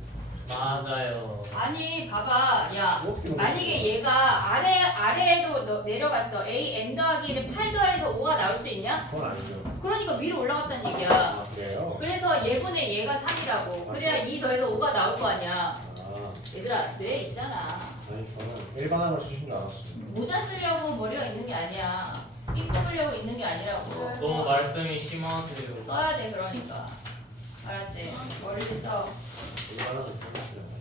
맞아요. 아니 봐봐 야 어떻게 높여서 만약에 얘가 아래로 내려갔어 A N 더하기를 8 더해서 5가 나올 수 있냐? 그건 아니죠. 그러니까 위로 올라갔다는 얘기야. 아 그래요? 그래서 얘분의 얘가 3이라고 그래야 2 더해서 5가 나올 거 아니야. 아 얘들아 뇌 있잖아. 아니 저는 일반화로 주신 줄 알았어요. 모자 쓰려고 머리가 있는 게 아니야. 삐 뽑으려고 있는 게 아니라고. 너무 말씀이 심하세요. 써야 돼 그러니까. 알았지? 머리를 써. 일반화 좀 해주시면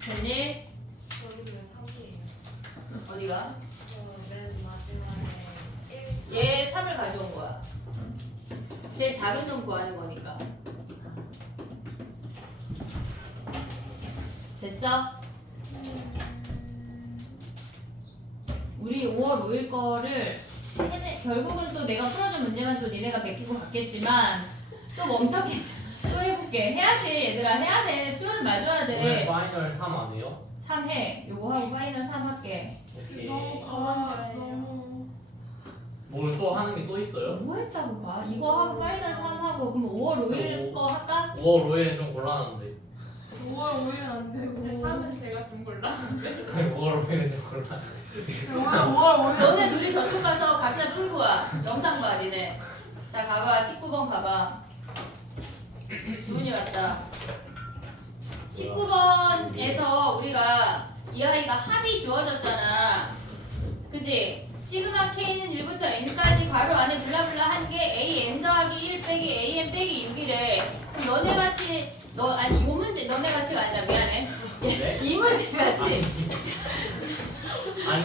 됐니? 저희도 왜 3이에요? 어디가? 저맨 마지막에 1. 얘 3을 가져온 거야. 제일 작은 놈 구하는 거니까. 됐어? 우리 5월 5일 거를 결국은 또 내가 풀어준 문제만 또 니네가 베끼고 갔겠지만 또 멈췄겠지. 또 해볼게. 해야지 얘들아 해야 돼. 수요를 맞아야 오늘 돼. 파이널 3 아니에요? 3 해. 요거 하고 파이널 3 할게. 오케이. 너무 가만히 너무. 뭘 또 하는 게 또 있어요? 뭐 했다고 봐. 이거 하고 파이널 3 하고 그럼 5월 5일 거 할까? 5월 5일은 좀 곤란한데 5월 5일 안 되고. 근데 3은 제가 좀 곤란한데. 5월 5일은 좀 곤란한데 5월 5일. 너네 둘이 저쪽 가서 각자 풀고 와. 영상 봐 니네. 자 가봐. 19번 가봐. 주은이 왔다. 19번에서 우리가 이 아이가 합이 주어졌잖아. 그지? 시그마 K는 1부터 N까지 괄호 안에 블라블라 한 게 AN 더하기 1 빼기 AN 빼기 6이래. 그럼 너네 같이 아니 요 문제 너네 같이가 아니라 미안해. 네? 이 문제 같이 아니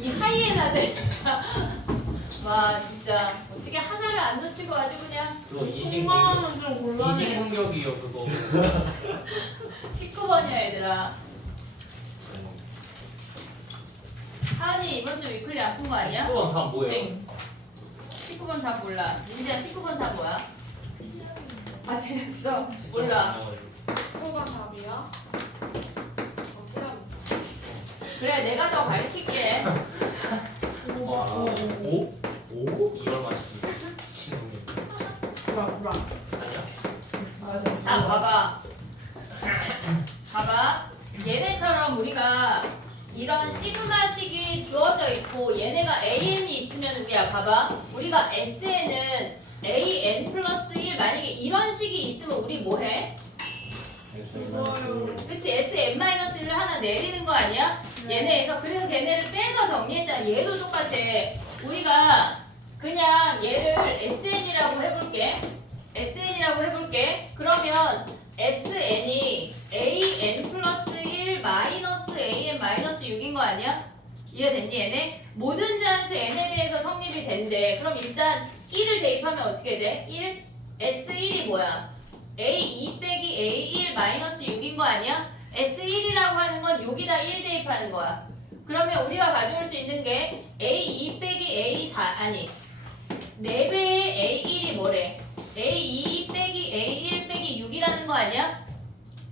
이 하이에나들 진짜 와 진짜 어떻게 하나를 안 놓치고 아주 그냥 그거 속마음은 좀 곤란해. 이식공격이요 그거 19번이야 얘들아. 하은이 이번 주 위클리 아픈 거 아니야? 19번 다 뭐예요? 땡. 19번 다 몰라. 민지야 19번 다 뭐야? 아 재밌어. 몰라. 19번 답이야? 어떻게 하면 그래 내가 더 가르칠게. 와 5? 5? 이걸 맞추기 미친놈이 브라. 아니야? 맞아. 자 봐봐. 봐봐. 얘네처럼 우리가 이런 시그마식이 주어져 있고 얘네가 AN이 있으면 우리야 봐봐. 우리가 SN은 AN 플러스 1 만약에 이런 식이 있으면 우리 뭐해? 그치 SN-1을 하나 내리는 거 아니야? 얘네에서 그래서 걔네를 빼서 정리했잖아. 얘도 똑같아. 우리가 그냥 얘를 SN이라고 해볼게. SN이라고 해볼게. 그러면 SN이 AN 플러스 1 마이너스 AN 마이너스 6인 거 아니야? 이해됐니 얘네? 모든 자연수 N에 대해서 성립이 된대. 그럼 일단 1을 대입하면 어떻게 돼? 1? S1이 뭐야? A2 빼기 A1 마이너스 6인 거 아니야? S1이라고 하는 건 여기다 1 대입하는 거야. 그러면 우리가 가져올 수 있는 게 A2 빼기 A4 아니 4배의 A1이 뭐래? A2 빼기 A1 빼기 6이라는 거 아니야?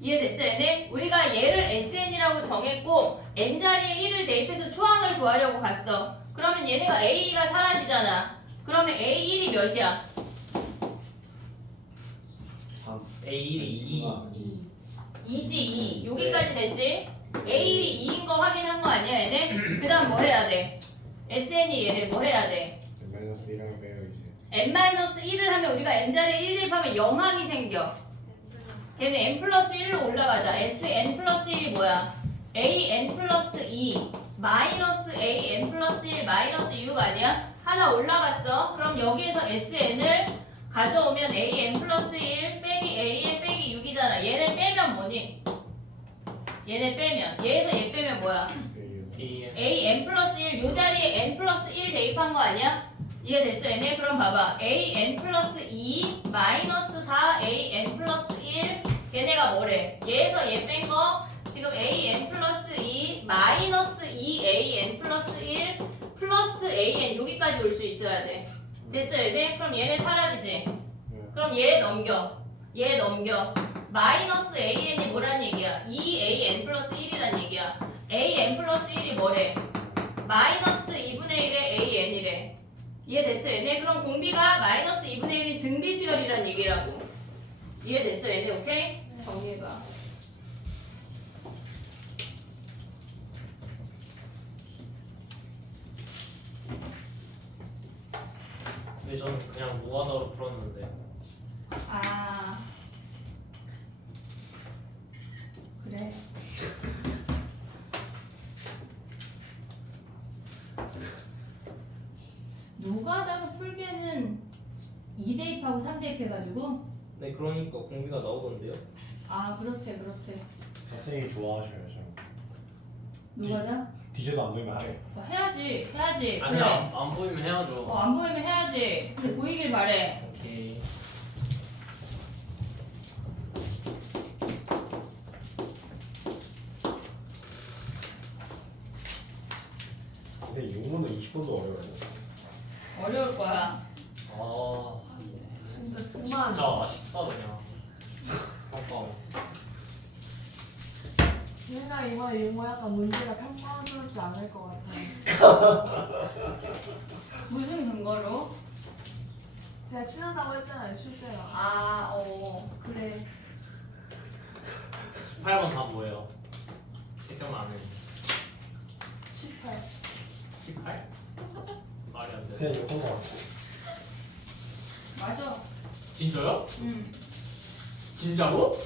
이해됐어 얘네? 우리가 얘를 SN이라고 정했고 N자리에 1을 대입해서 초항을 구하려고 갔어. 그러면 얘네가 A가 사라지잖아. 그러면 A1이 몇이야? 3 A1이 2 2지 2. 여기까지 됐지? A1이 2인 거 확인한 거 아니야 얘네? 그 다음 뭐 해야 돼? SN이 얘네 뭐 해야 돼? 마이너스 1을 빼요 이제 N-1을 하면 우리가 N자리에 1 대입하면 0항이 생겨. 걔는 N 플러스 1로 올라가자. SN 플러스 1이 뭐야? AN 플러스 2 마이너스 AN 플러스 1 마이너스 6 아니야? 하나 올라갔어. 그럼 여기에서 SN을 가져오면 AN 플러스 1 빼기 AN 빼기 6이잖아. 얘네 빼면 뭐니? 얘네 빼면 얘에서 얘 빼면 뭐야? AN AN 플러스 1 요 자리에 N 플러스 1 대입한 거 아니야? 이해됐어 얘네? 그럼 봐봐 AN 플러스 2 마이너스 4 AN 플러스 1 얘네가 뭐래? 얘에서 얘 뺀 거 지금 AN 플러스 2 마이너스 2 AN 플러스 1 플러스 AN 여기까지 올 수 있어야 돼. 됐어 얘네? 그럼 얘네 사라지지? 그럼 얘 넘겨. 얘 넘겨. 마이너스 AN이 뭐란 얘기야? 2AN 플러스 1이란 얘기야. AN 플러스 1이 뭐래? 마이너스 2분의 1의 AN이래. 이해됐어 얘네? 그럼 공비가 마이너스 2분의 1이 등비수열이란 얘기라고. 이해됐어 얘네? 오케이? 정리해봐. 근데 저는 그냥 무하다로 풀었는데 아 그래. 노가다로 풀기에는 2대입하고 3대입해가지고 네 그러니까 공비가 나오던데요? 아 그렇대 그렇대. 선생님이 좋아하셔요 저 노가다? 뒤져도 안 보이면 하래 해야지 해야지. 아니 그래. 안 보이면 해야죠 안 보이면 해야지. 근데 보이길 바래. 오케이 선생님 6문은 20번도 어려워요 어려울 거야. 아 진짜 그만. 진짜 아쉽다 그냥. 아까워. 제가 이번에 이거 약간 문제가 평범스럽지 않을 것 같아요. 무슨 근거로? 제가 친하다고 했잖아요, 실제로. 그래. 18번 다 뭐예요? 책경 안 해. 18. 18? 말이 안 돼. 그냥 이거 본거 같은데. 맞아. 진짜요? 응. 진짜로?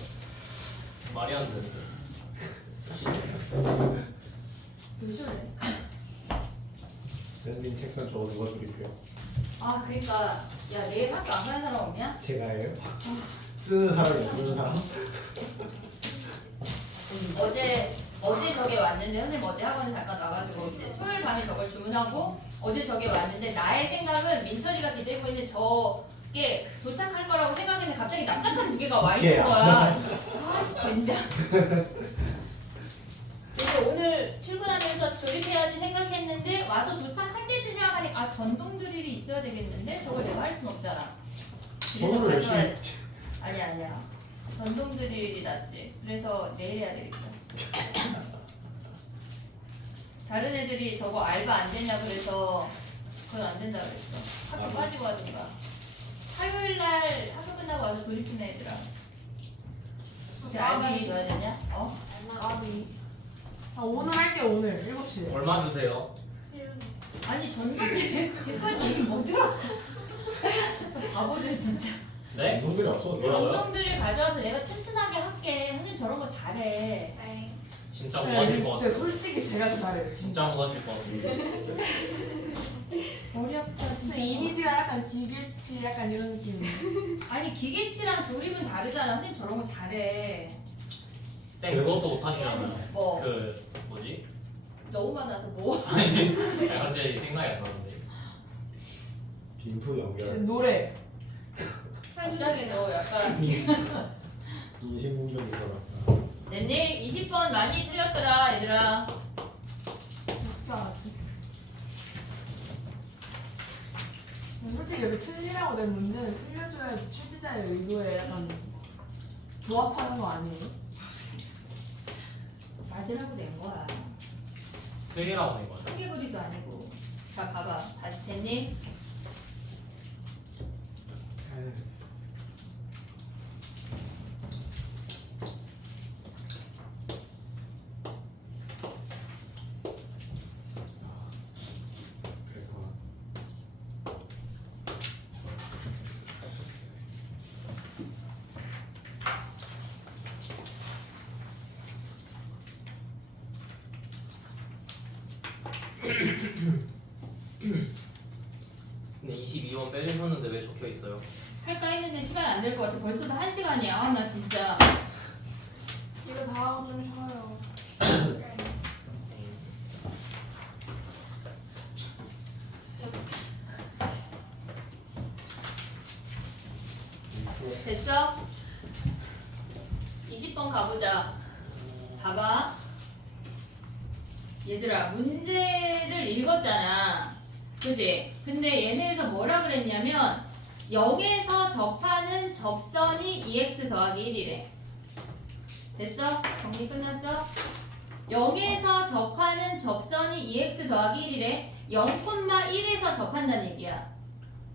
말이 안 되는데. 왜 저래? 랜딩 책상 저거 누가 조립해요? 그러니까 야 내일 학교 안 가는 사람 없냐? 제가예요? 쓰는 사람이야, 쓰는 사람. 어제 저게 왔는데 선생님 어제 학원에 잠깐 와가지고 이제 토요일 밤에 저걸 주문하고 어제 저게 왔는데 나의 생각은 민철이가 기대고 있는 저게 도착할 거라고 생각했는데 갑자기 납작한 두 개가 와 있는 거야. 아씨 된장. 그래서 오늘 출근하면서 조립해야지 생각했는데 와서 도착할 때쯤 생각하니까 전동 드릴이 있어야 되겠는데 저걸 내가 할 순 없잖아. 손으로 열심히. 아니야. 전동 드릴이 낫지. 그래서 내일 해야 되겠어. 다른 애들이 저거 알바 안 되냐 그래서 그건 안 된다 그랬어. 학교 빠지고 하든가. 화요일 날 학교 끝나고 와서 조립 해 애들아. 알바 줘야 되냐? 까비. 자, 오늘 할게요, 오늘. 7시에. 얼마 주세요? 아니 전동 드릴 지금까지 얘기 못 들었어. 저 바보들 진짜. 네? 동들이 없어. 뭐라고요? 전동 드릴 가져와서 내가 튼튼하게 할게. 선생님 저런 거 잘해. 진짜 못 하실 것 진짜 같아요. 솔직히 제가 더 잘해요, 진짜. 진짜 못 하실 것 같아요. 머리 아프다 진짜. 근데 이미지가 약간 기계치 약간 이런 느낌. 아니 기계치랑 조립은 다르잖아. 선생님 저런 거 잘해. 땡 그것도 못 하시잖아요. 뭐 그 뭐지? 너무 많아서 뭐. 아니 갑자기 생각이 안 나는데. 빈프 연결. 노래. 갑자기 너 약간 인신공격인 것 같다. 넷님 20번 많이 틀렸더라 얘들아. 어떻게 알았지? 솔직히 여기 틀리라고 낸 문제는 틀려줘야지 출제자의 의도에 약간 부합하는 거 아니에요? 맞으라고 낸 거야. 세개라고 낸 거죠. 통계부리도 아니고. 자 봐봐. 다시 넷님. 그래서 근데 22번 빼주셨는데 왜 적혀 있어요? 할까 했는데 시간이 안 될 것 같아. 벌써 다 1시간이야. 나 진짜. 이거 다 하고 좀 쉬어요. 됐어? 20번 가보자. 봐봐. 얘들아, 문제를 읽었잖아. 그지? 근데 얘네에서 뭐라 그랬냐면 0에서 접하는 접선이 2x 더하기 1이래. 됐어? 정리 끝났어? 0에서 접하는 접선이 2x 더하기 1이래. 0,1에서 접한다는 얘기야.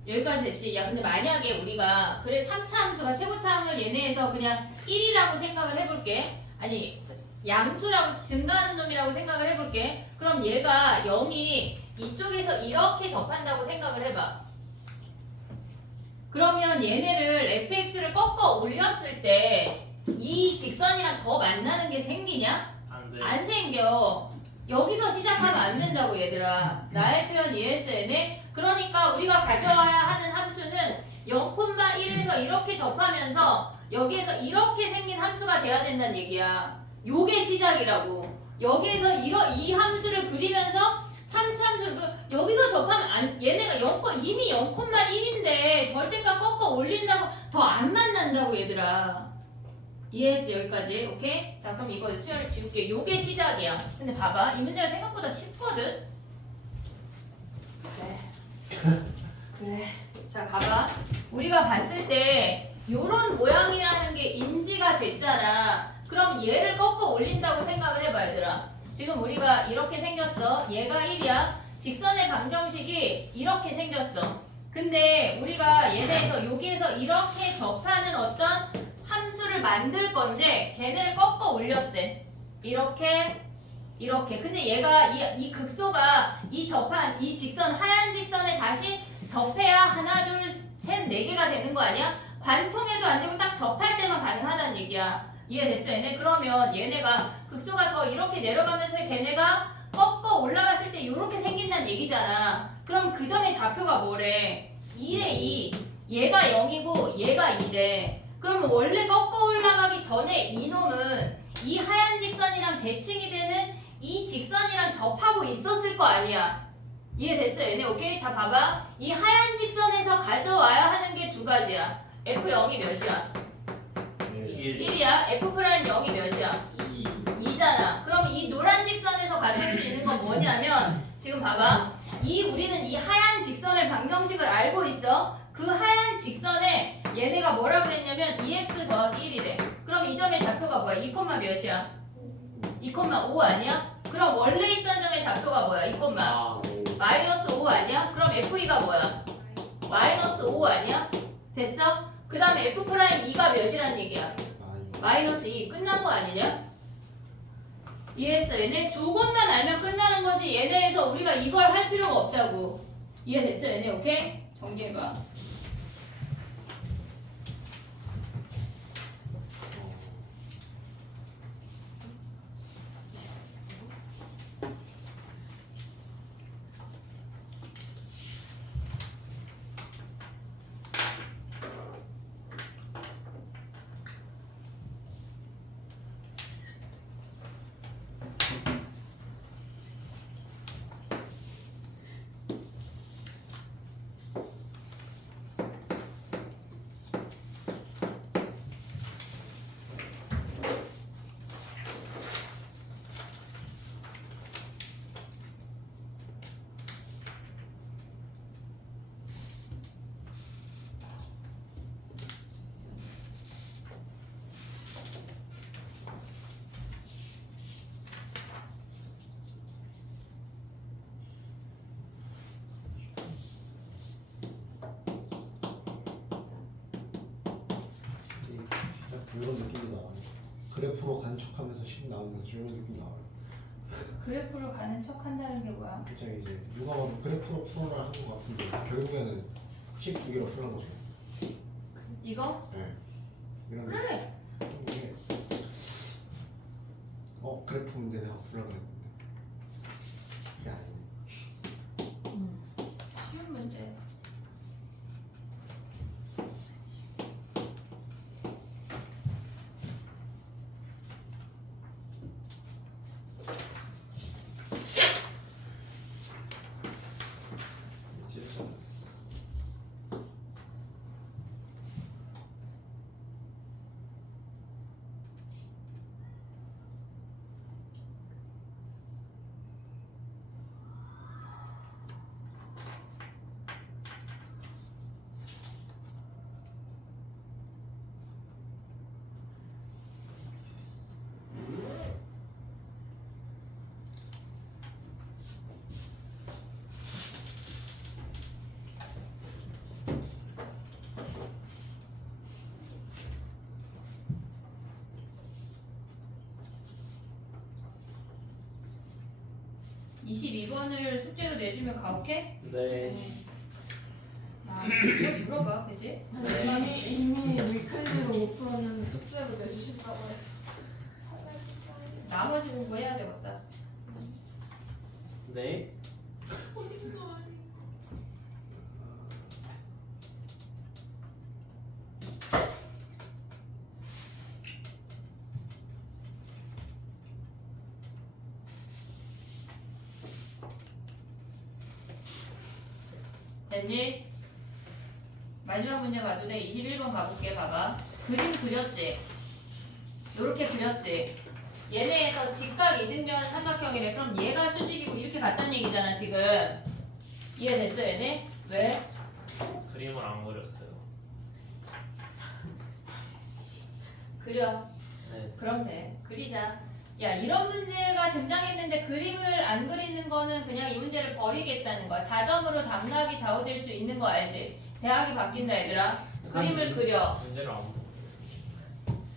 여기까지 됐지? 야 근데 만약에 우리가 그래 3차 함수가 최고차 확률 얘네에서 그냥 1이라고 생각을 해볼게. 아니 양수라고 증가하는 놈이라고 생각을 해볼게. 그럼 얘가 0이 이쪽에서 이렇게 접한다고 생각을 해봐. 그러면 얘네를 fx를 꺾어 올렸을 때 이 직선이랑 더 만나는 게 생기냐? 안 돼. 안 생겨. 여기서 시작하면 안 된다고 얘들아. 나의 표현 이해했어 얘네? 그러니까 우리가 가져와야 하는 함수는 0,1에서 이렇게 접하면서 여기에서 이렇게 생긴 함수가 돼야 된다는 얘기야. 요게 시작이라고. 여기에서 이 함수를 그리면서 3차 함수를 여기서 접하면 얘네가 이미 0,1인데 절대값 꺾어 올린다고 더 안 만난다고 얘들아. 이해했지 여기까지? 오케이? 자 그럼 이거 수열을 지울게. 요게 시작이야. 근데 봐봐 이 문제가 생각보다 쉽거든? 네. 그래. 자, 봐봐. 우리가 봤을 때 요런 모양이라는 게 인지가 됐잖아. 그럼 얘를 꺾어 올린다고 생각을 해봐, 얘들아. 지금 우리가 이렇게 생겼어. 얘가 1이야. 직선의 방정식이 이렇게 생겼어. 근데 우리가 얘네에서 여기에서 이렇게 접하는 어떤 함수를 만들 건데 걔네를 꺾어 올렸대. 이렇게 이렇게. 근데 얘가 이 극소가 이 접한 이 직선 하얀 직선에 다시 접해야 하나 둘 셋 네 개가 되는 거 아니야? 관통해도 안 되고 딱 접할 때만 가능하다는 얘기야. 이해됐어 얘네? 그러면 얘네가 극소가 더 이렇게 내려가면서 걔네가 꺾어 올라갔을 때 이렇게 생긴다는 얘기잖아. 그럼 그 점의 좌표가 뭐래? 2래 2. 얘가 0이고 얘가 2래. 그러면 원래 꺾어 올라가기 전에 이놈은 이 하얀 직선이랑 대칭이 되는 이 직선이랑 접하고 있었을 거 아니야. 이해됐어 얘네? 오케이? 자 봐봐. 이 하얀 직선에서 가져와야 하는 게 두 가지야. F0이 몇이야? 1이야. F'0이 몇이야? 2잖아. 그럼 이 노란 직선에서 가져올 수 있는 건 뭐냐면 지금 봐봐. 우리는 이 하얀 직선의 방정식을 알고 있어. 그 하얀 직선에 얘네가 뭐라 그랬냐면 2x 더하기 1이래. 그럼 이 점의 좌표가 뭐야? 2, 몇이야? 2,5 아니야? 그럼 원래 있던 점의 좌표가 뭐야? 2, 마이너스 5 아니야? 그럼 F2가 뭐야? 마이너스 5 아니야? 됐어? 그 다음에 F'2가 몇이라는 얘기야? 마이너스 2. 끝난 거 아니냐? 이해했어? 얘네 조금만 알면 끝나는 거지. 얘네에서 우리가 이걸 할 필요가 없다고. 이해됐어? 얘네 오케이? 정리해봐. 이런 느낌이 나와요. 그래프로 간척하면서 식 나오면서 이런 느낌이 나와요. 그래프로 가는 척 한다는 게 뭐야? 굉장히 이제 누가 봐도 그래프로 풀어라 하는 것 같은데 결국에는 식 두 개로 풀는 거죠. 이거? 네. 이런 그래. 게 그래프 문제 내가 풀려고 했는데 이게 아니네. 쉬운 문제. 진짜. 네. 22번을 숙제로 내주면 가혹해? 네. 나 이거 물어봐, 그지? 이미 위클리로 못 풀었는데 숙제로 내주신다고 해서. 나머지 공부해야 되겠다. 네. 됐니? 마지막 문제 봐도 돼. 21번 가볼게. 봐봐. 그림 그렸지? 요렇게 그렸지? 얘네에서 직각 이등변 삼각형이래. 그럼 얘가 수직이고 이렇게 갔다는 얘기잖아 지금. 이해됐어 얘네? 왜? 그림을 안 그렸어요. 그려. 네. 그럼 돼. 그리자. 야, 이런 문제가 등장했는데 그림을 안 그리는 거는 그냥 이 문제를 버리겠다는 거야. 4점으로 당락이 좌우될 수 있는 거 알지? 대학이 바뀐다 얘들아. 그림을 그려. 문제를 안 보고.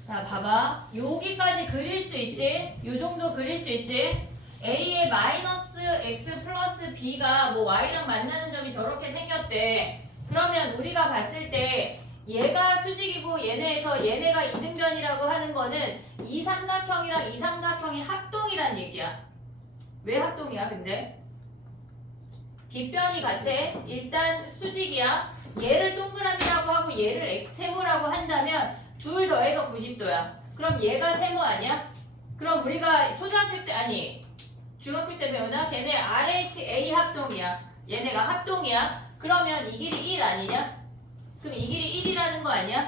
자, 봐봐. 여기까지 그릴 수 있지? 요 정도 그릴 수 있지? A의 마이너스 X 플러스 B가 뭐 Y랑 만나는 점이 저렇게 생겼대. 그러면 우리가 봤을 때 얘가 수직이고 얘네에서 얘네가 이등변이라고 하는 거는 이 삼각형이랑 이 삼각형이 합동이란 얘기야. 왜 합동이야 근데? 빗변이 같아. 일단 수직이야. 얘를 동그라미라고 하고 얘를 X세모라고 한다면 둘 더해서 90도야. 그럼 얘가 세모 아니야? 그럼 우리가 초등학교 때 아니 중학교 때 배우나? 걔네 RHA 합동이야. 얘네가 합동이야. 그러면 이 길이 1 아니냐? 그럼 이 길이 1이라는 거 아니야?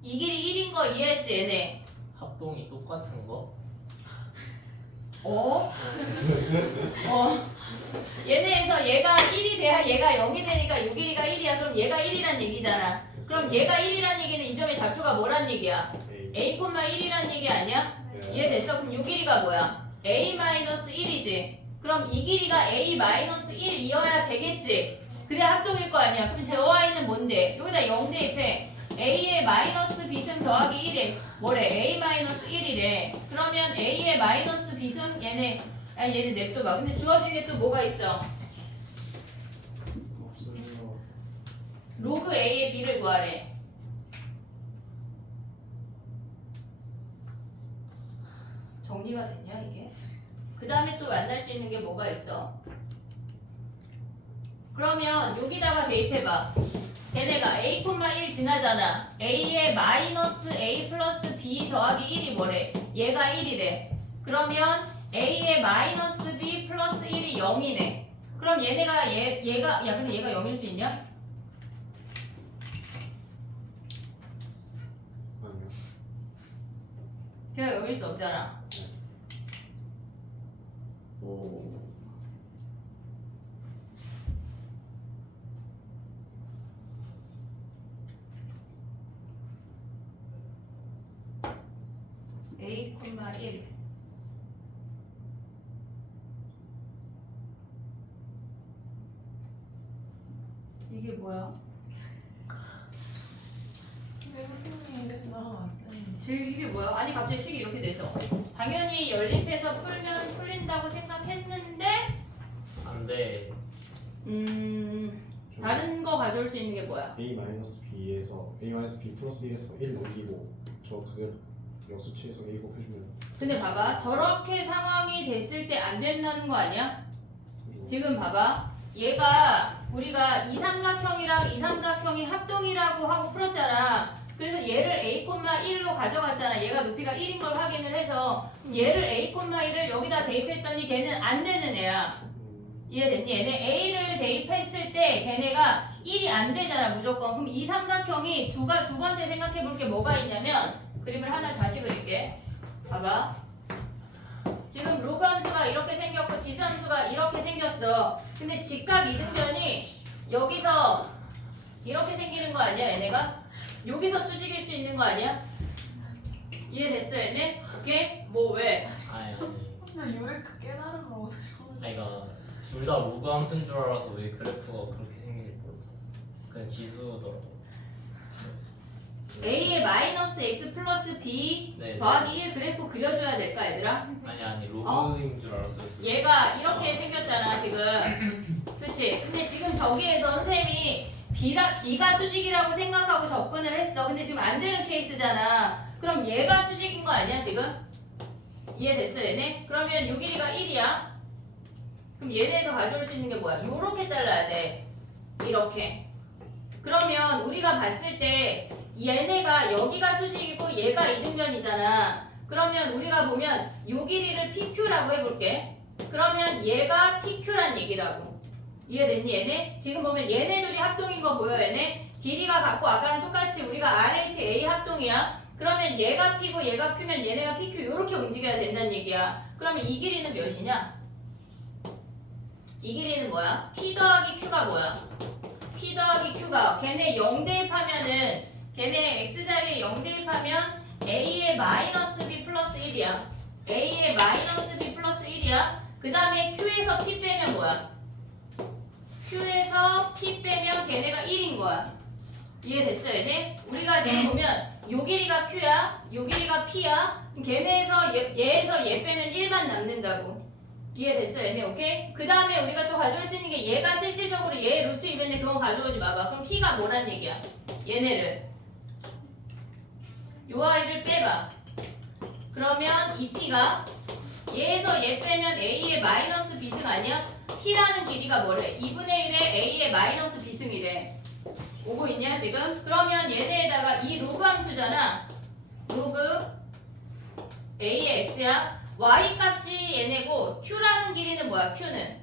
이 길이 1인 거 이해했지 얘네? 합동이 똑같은 거? 어? 얘네에서 얘가 1이 돼야 얘가 0이 되니까 이 길이가 1이야. 그럼 얘가 1이란 얘기잖아. 그럼 얘가 1이란 얘기는 이 점의 좌표가 뭐란 얘기야? A. A,1이란 얘기 아니야? 이해됐어? 그럼 이 길이가 뭐야? A-1이지. 그럼 이 길이가 A-1이어야 되겠지. 그래야 합동일 거 아니야. 그럼 제 Y는 뭔데? 여기다 0 대입해. A의 마이너스 B승 더하기 1에 뭐래? A-1이래. 그러면 A의 마이너스 B승 얘네 냅둬봐. 근데 주어진 게 또 뭐가 있어? 없어요. 로그 A의 B를 구하래. 정리가 됐냐 이게? 그 다음에 또 만날 수 있는 게 뭐가 있어? 그러면 여기다가 대입해봐. 걔네가 A,1 지나잖아. A의 마이너스 A 플러스 B 더하기 1이 뭐래? 얘가 1이래. 그러면 A의 마이너스 B 플러스 1이 0이네. 그럼 얘네가 얘가 야 근데 얘가 0일 수 있냐? 아니요. 걔가 0일 수 없잖아. 오. A,1 이게 뭐야? 왜 선생님이 이래서 나가면 안 돼? 이게 뭐야? 아니 갑자기 식이 이렇게 돼서 당연히 연립해서 풀면 풀린다고 생각했는데 안 돼. 다른 거 가져올 수 있는 게 뭐야? A-B에서 A-B 플러스 1에서 1 넘기고 저 그대로 역수치에서 A 곱해주면 근데 봐봐 저렇게 상황이 됐을 때 안 된다는 거 아니야? 지금 봐봐 얘가 우리가 이 삼각형이랑 이 삼각형이 합동이라고 하고 풀었잖아. 그래서 얘를 A,1로 가져갔잖아. 얘가 높이가 1인 걸 확인을 해서 얘를 A,1을 여기다 대입했더니 걔는 안 되는 애야. 이해됐니? 얘네 A를 대입했을 때 걔네가 1이 안 되잖아 무조건. 그럼 이 삼각형이 두 번째 생각해 볼 게 뭐가 있냐면 그림을 하나 다시 그릴게. 봐봐. 지금 로그 함수가 이렇게 생겼고 지수 함수가 이렇게 생겼어. 근데 직각 이등변이 여기서 이렇게 생기는 거 아니야 얘네가? 여기서 수직일 수 있는 거 아니야? 이해됐어 얘네? 오케이? 뭐 왜? 아니. 혼자 유레카 깨달은 거 어디서 아이가 둘 다 로그 함수인 줄 알아서 왜 그래프가 그렇게 생긴지 모르겠었어. 그냥 지수더라고. A의 마이너스 X 플러스 B 네, 더하기 1 그래프 그려줘야 될까 얘들아? 아니 로그인 줄 알았어요. 얘가 이렇게 생겼잖아 지금. 그치? 근데 지금 저기에서 선생님이 B가 수직이라고 생각하고 접근을 했어. 근데 지금 안 되는 케이스잖아. 그럼 얘가 수직인 거 아니야 지금? 이해됐어 얘네? 그러면 요 길이가 1이야. 그럼 얘네에서 가져올 수 있는 게 뭐야? 요렇게 잘라야 돼. 이렇게. 그러면 우리가 봤을 때 얘네가 여기가 수직이고 얘가 이등변이잖아. 그러면 우리가 보면 요 길이를 PQ라고 해볼게. 그러면 얘가 PQ란 얘기라고. 이해됐니 얘네? 지금 보면 얘네 둘이 합동인 거 보여 얘네? 길이가 같고 아까랑 똑같이 우리가 RHA 합동이야. 그러면 얘가 P고 얘가 Q면 얘네가 PQ 이렇게 움직여야 된다는 얘기야. 그러면 이 길이는 몇이냐? 이 길이는 뭐야? P 더하기 Q가 뭐야? P 더하기 Q가 걔네 0 대입하면은 걔네 X자리에 0 대입하면 A의 마이너스 B 플러스 1이야. A의 마이너스 B 플러스 1이야. 그 다음에 Q에서 P 빼면 뭐야? Q에서 P 빼면 걔네가 1인 거야. 이해됐어 얘네? 우리가 지금 보면 요 길이가 Q야, 요 길이가 P야. 그럼 걔네에서 얘에서 얘 빼면 1만 남는다고. 이해됐어 얘네? 오케이? 그 다음에 우리가 또 가져올 수 있는 게 얘가 실질적으로 얘 루트 2인데 그건 가져오지 마봐. 그럼 P가 뭐란 얘기야? 얘네를 요 아이를 빼봐. 그러면 이 P가 얘에서 얘 빼면 A의 마이너스 B승 아니야? P라는 길이가 뭐래? 2분의 1의 A의 마이너스 B승이래. 오고 있냐 지금? 그러면 얘네에다가 이 로그 함수잖아. 로그 A의 X야. Y 값이 얘네고 Q라는 길이는 뭐야? Q는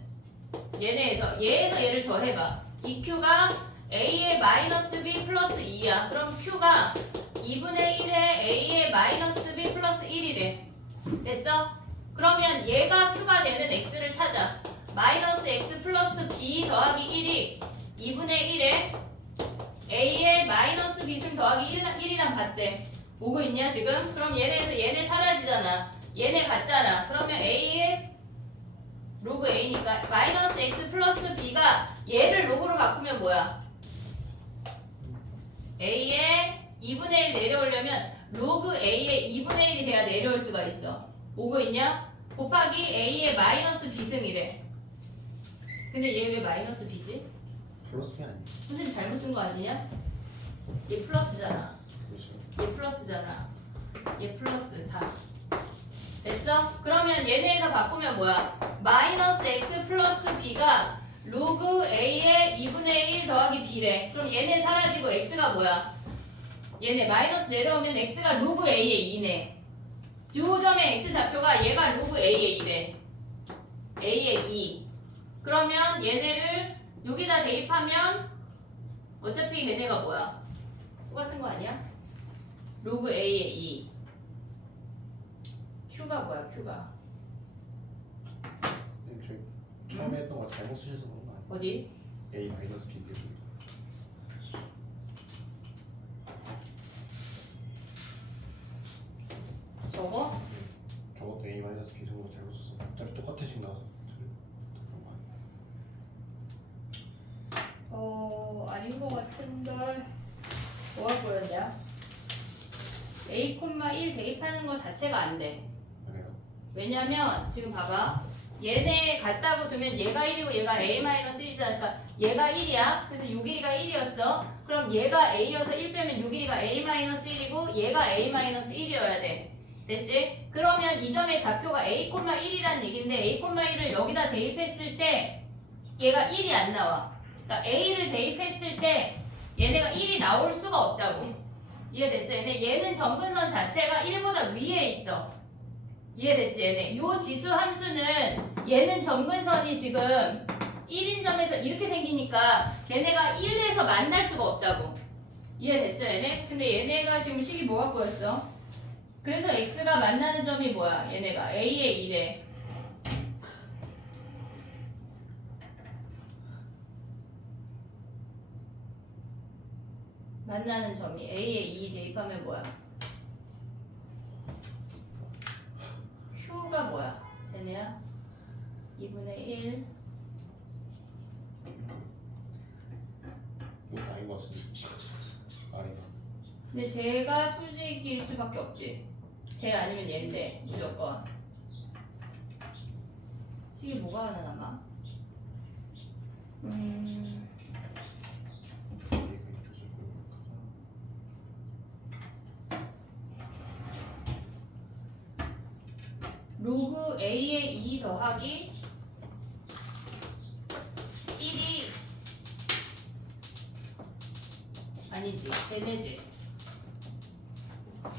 얘네에서 얘를 더해봐. 이 Q가 A의 마이너스 B 플러스 2야. 그럼 Q가 2분의 1의 A의 마이너스 B 플러스 1이래. 됐어? 그러면 얘가 Q가 되는 X를 찾아. 마이너스 X 플러스 B 더하기 1이 2분의 1에 A의 마이너스 B승 더하기 1이랑 같대. 오고 있냐 지금? 그럼 얘네에서 얘네 사라지잖아. 얘네 같잖아. 그러면 A의 로그 A니까 마이너스 X 플러스 B가 얘를 로그로 바꾸면 뭐야? A의 2분의 1 내려오려면 로그 A의 2분의 1이 돼야 내려올 수가 있어. 오고 있냐? 곱하기 A의 마이너스 B승이래. 근데 얘 왜 마이너스 B지? 플러스가 아니야. 선생님 잘못 쓴 거 아니냐? 얘 플러스잖아. 그렇죠. 얘 플러스잖아. 얘 플러스 다. 됐어? 그러면 얘네에서 바꾸면 뭐야? 마이너스 X 플러스 B가 로그 A의 2분의 1 더하기 B래. 그럼 얘네 사라지고 X가 뭐야? 얘네 마이너스 내려오면 X가 로그 A의 2네. 요 점의 X 좌표가 얘가 로그 A의 2래. A의 2. 그러면 얘네를 여기다 대입하면 어차피 걔네가 뭐야? 똑같은 거 아니야? 로그 A의 2. Q가 뭐야? Q가 저희 처음에 했던 거 잘못 쓰셔서 그런 거 아니에요? 어디? A 마이너스 B 되고. 저거? 저것도 A 마이너스 B 승으로 잘못 썼어. 어차피 똑같은 식 나와서 그런 거 아니에요? 아닌 것 같은데 뭐가 보였냐? A, 1 대입하는 거 자체가 안 돼. 그래요? 왜냐면 지금 봐봐. 얘네 같다고 두면 얘가 1이고 얘가 A-1이잖아. 그러니까 얘가 1이야. 그래서 요 길이가 1이었어. 그럼 얘가 A여서 1 빼면 요 길이가 A-1이고 얘가 A-1이어야 돼. 됐지? 그러면 이 점의 좌표가 A,1이란 얘기인데 A,1을 여기다 대입했을 때 얘가 1이 안 나와. 그러니까 A를 대입했을 때 얘네가 1이 나올 수가 없다고. 이해됐어? 얘는 점근선 자체가 1보다 위에 있어. 이해됐지? 얘네 요 지수 함수는 얘는 점근선이 지금 1인 점에서 이렇게 생기니까 걔네가 1에서 만날 수가 없다고. 이해됐어? 얘네? 근데 얘네가 지금 식이 뭐 갖고 있어? 그래서 X가 만나는 점이 뭐야? 얘네가 A의 1에 만나는 점이 A의 2 대입하면 뭐야? Q가 뭐야? 쟤네야? 2분의 1 이거 아닌 것 같습니다. 아니다. 근데 쟤가 수직일 수밖에 없지. 쟤 아니면 얘인데 무조건 식이 뭐가 하나 남아? 로그 A의 2 더하기 1이 아니지, 쟤네지.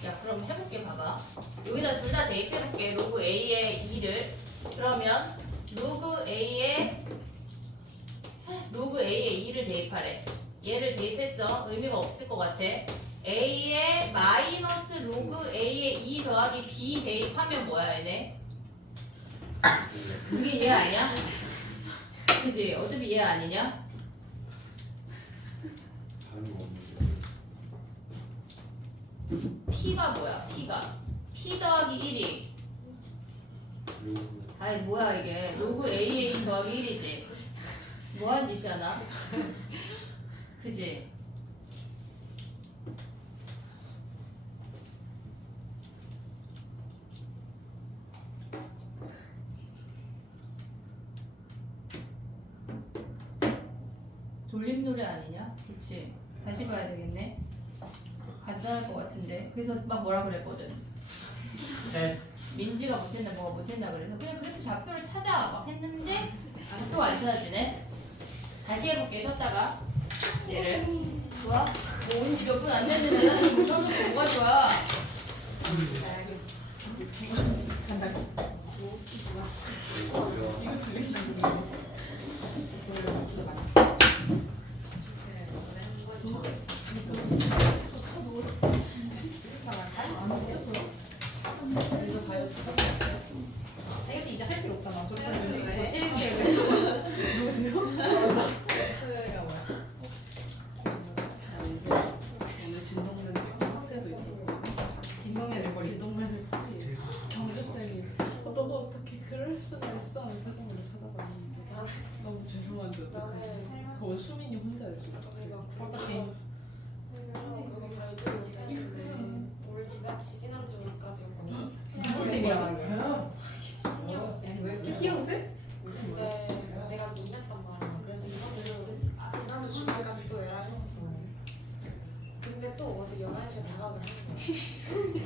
야, 그럼 해볼게, 봐봐. 여기다 둘 다 대입해볼게. 로그 A의 2를. 그러면 로그 A의 2를 대입하래. 얘를 대입했어. 의미가 없을 것 같아. A의 마이너스 로그 A의 2 더하기 B 대입하면 뭐야, 얘네? 이게 얘 아니야? 그지? 어차피 얘 아니냐? 다른 거 없는데. P가 뭐야? P 더하기 1이 로그 아이 뭐야 이게 로그 AA 더하기 1이지 뭐한 짓이야 나? 그지? 돌림노래 아니냐? 그치? 다시 봐야 되겠네 간단할 것 같은데 그래서 막 뭐라 그랬거든 패스. 민지가 못했나 뭐가 못했나 그래서 그냥 그래도 좌표를 찾아 막 했는데 또 안 찾아지네 다시 해볼게 쉬었다가 얘를 좋아? 뭐 온지 몇 분 안 됐는데 지금 써놓고 뭐가 좋아 이것도 이제 할 필요 없잖아 오늘 진동맨 형제도 있어. 진동맨을 버리 진동맨을 경주쌤이 너가 어떻게 그럴 수가 있어? 하는 표정으로 쳐다봤는데 너무 죄송한데 어떡해. 그건 수민이 혼자였어. 어떡해. 올 지난주까지였거든요. 희용쌤이야 왜 이렇게 희용쌤? 근데 내가 못 냈단 말이야. 그래서 이번 주 지난주 주말까지 또 일을 하셨어. 근데 또 어제 11시에 자각을 한 거야.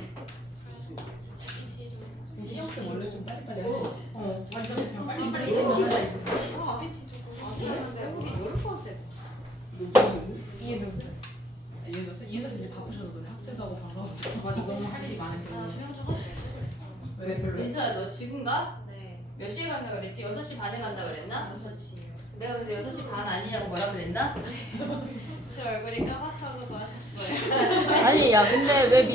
희영쌤 원래 좀 빨리빨리 하죠? 완전 빨리 빨리 GPT 주고 하는데 우리 이해도 이해도 이제 바쁘셔서 그래. 학생도 하고 방송 맞아 너무 할 일이 많으니까 수영 좀 하시고 그랬어. 왜 별로? 민수야 너 지금 가? 네. 몇 시에 간다 그랬지? 6시 반에 간다 그랬나? 6시에요. 내가 그래서 6시 반 아니냐고 뭐라 그랬나? 제 얼굴이 까맣다고도 하셨어요. 아니 야 근데 왜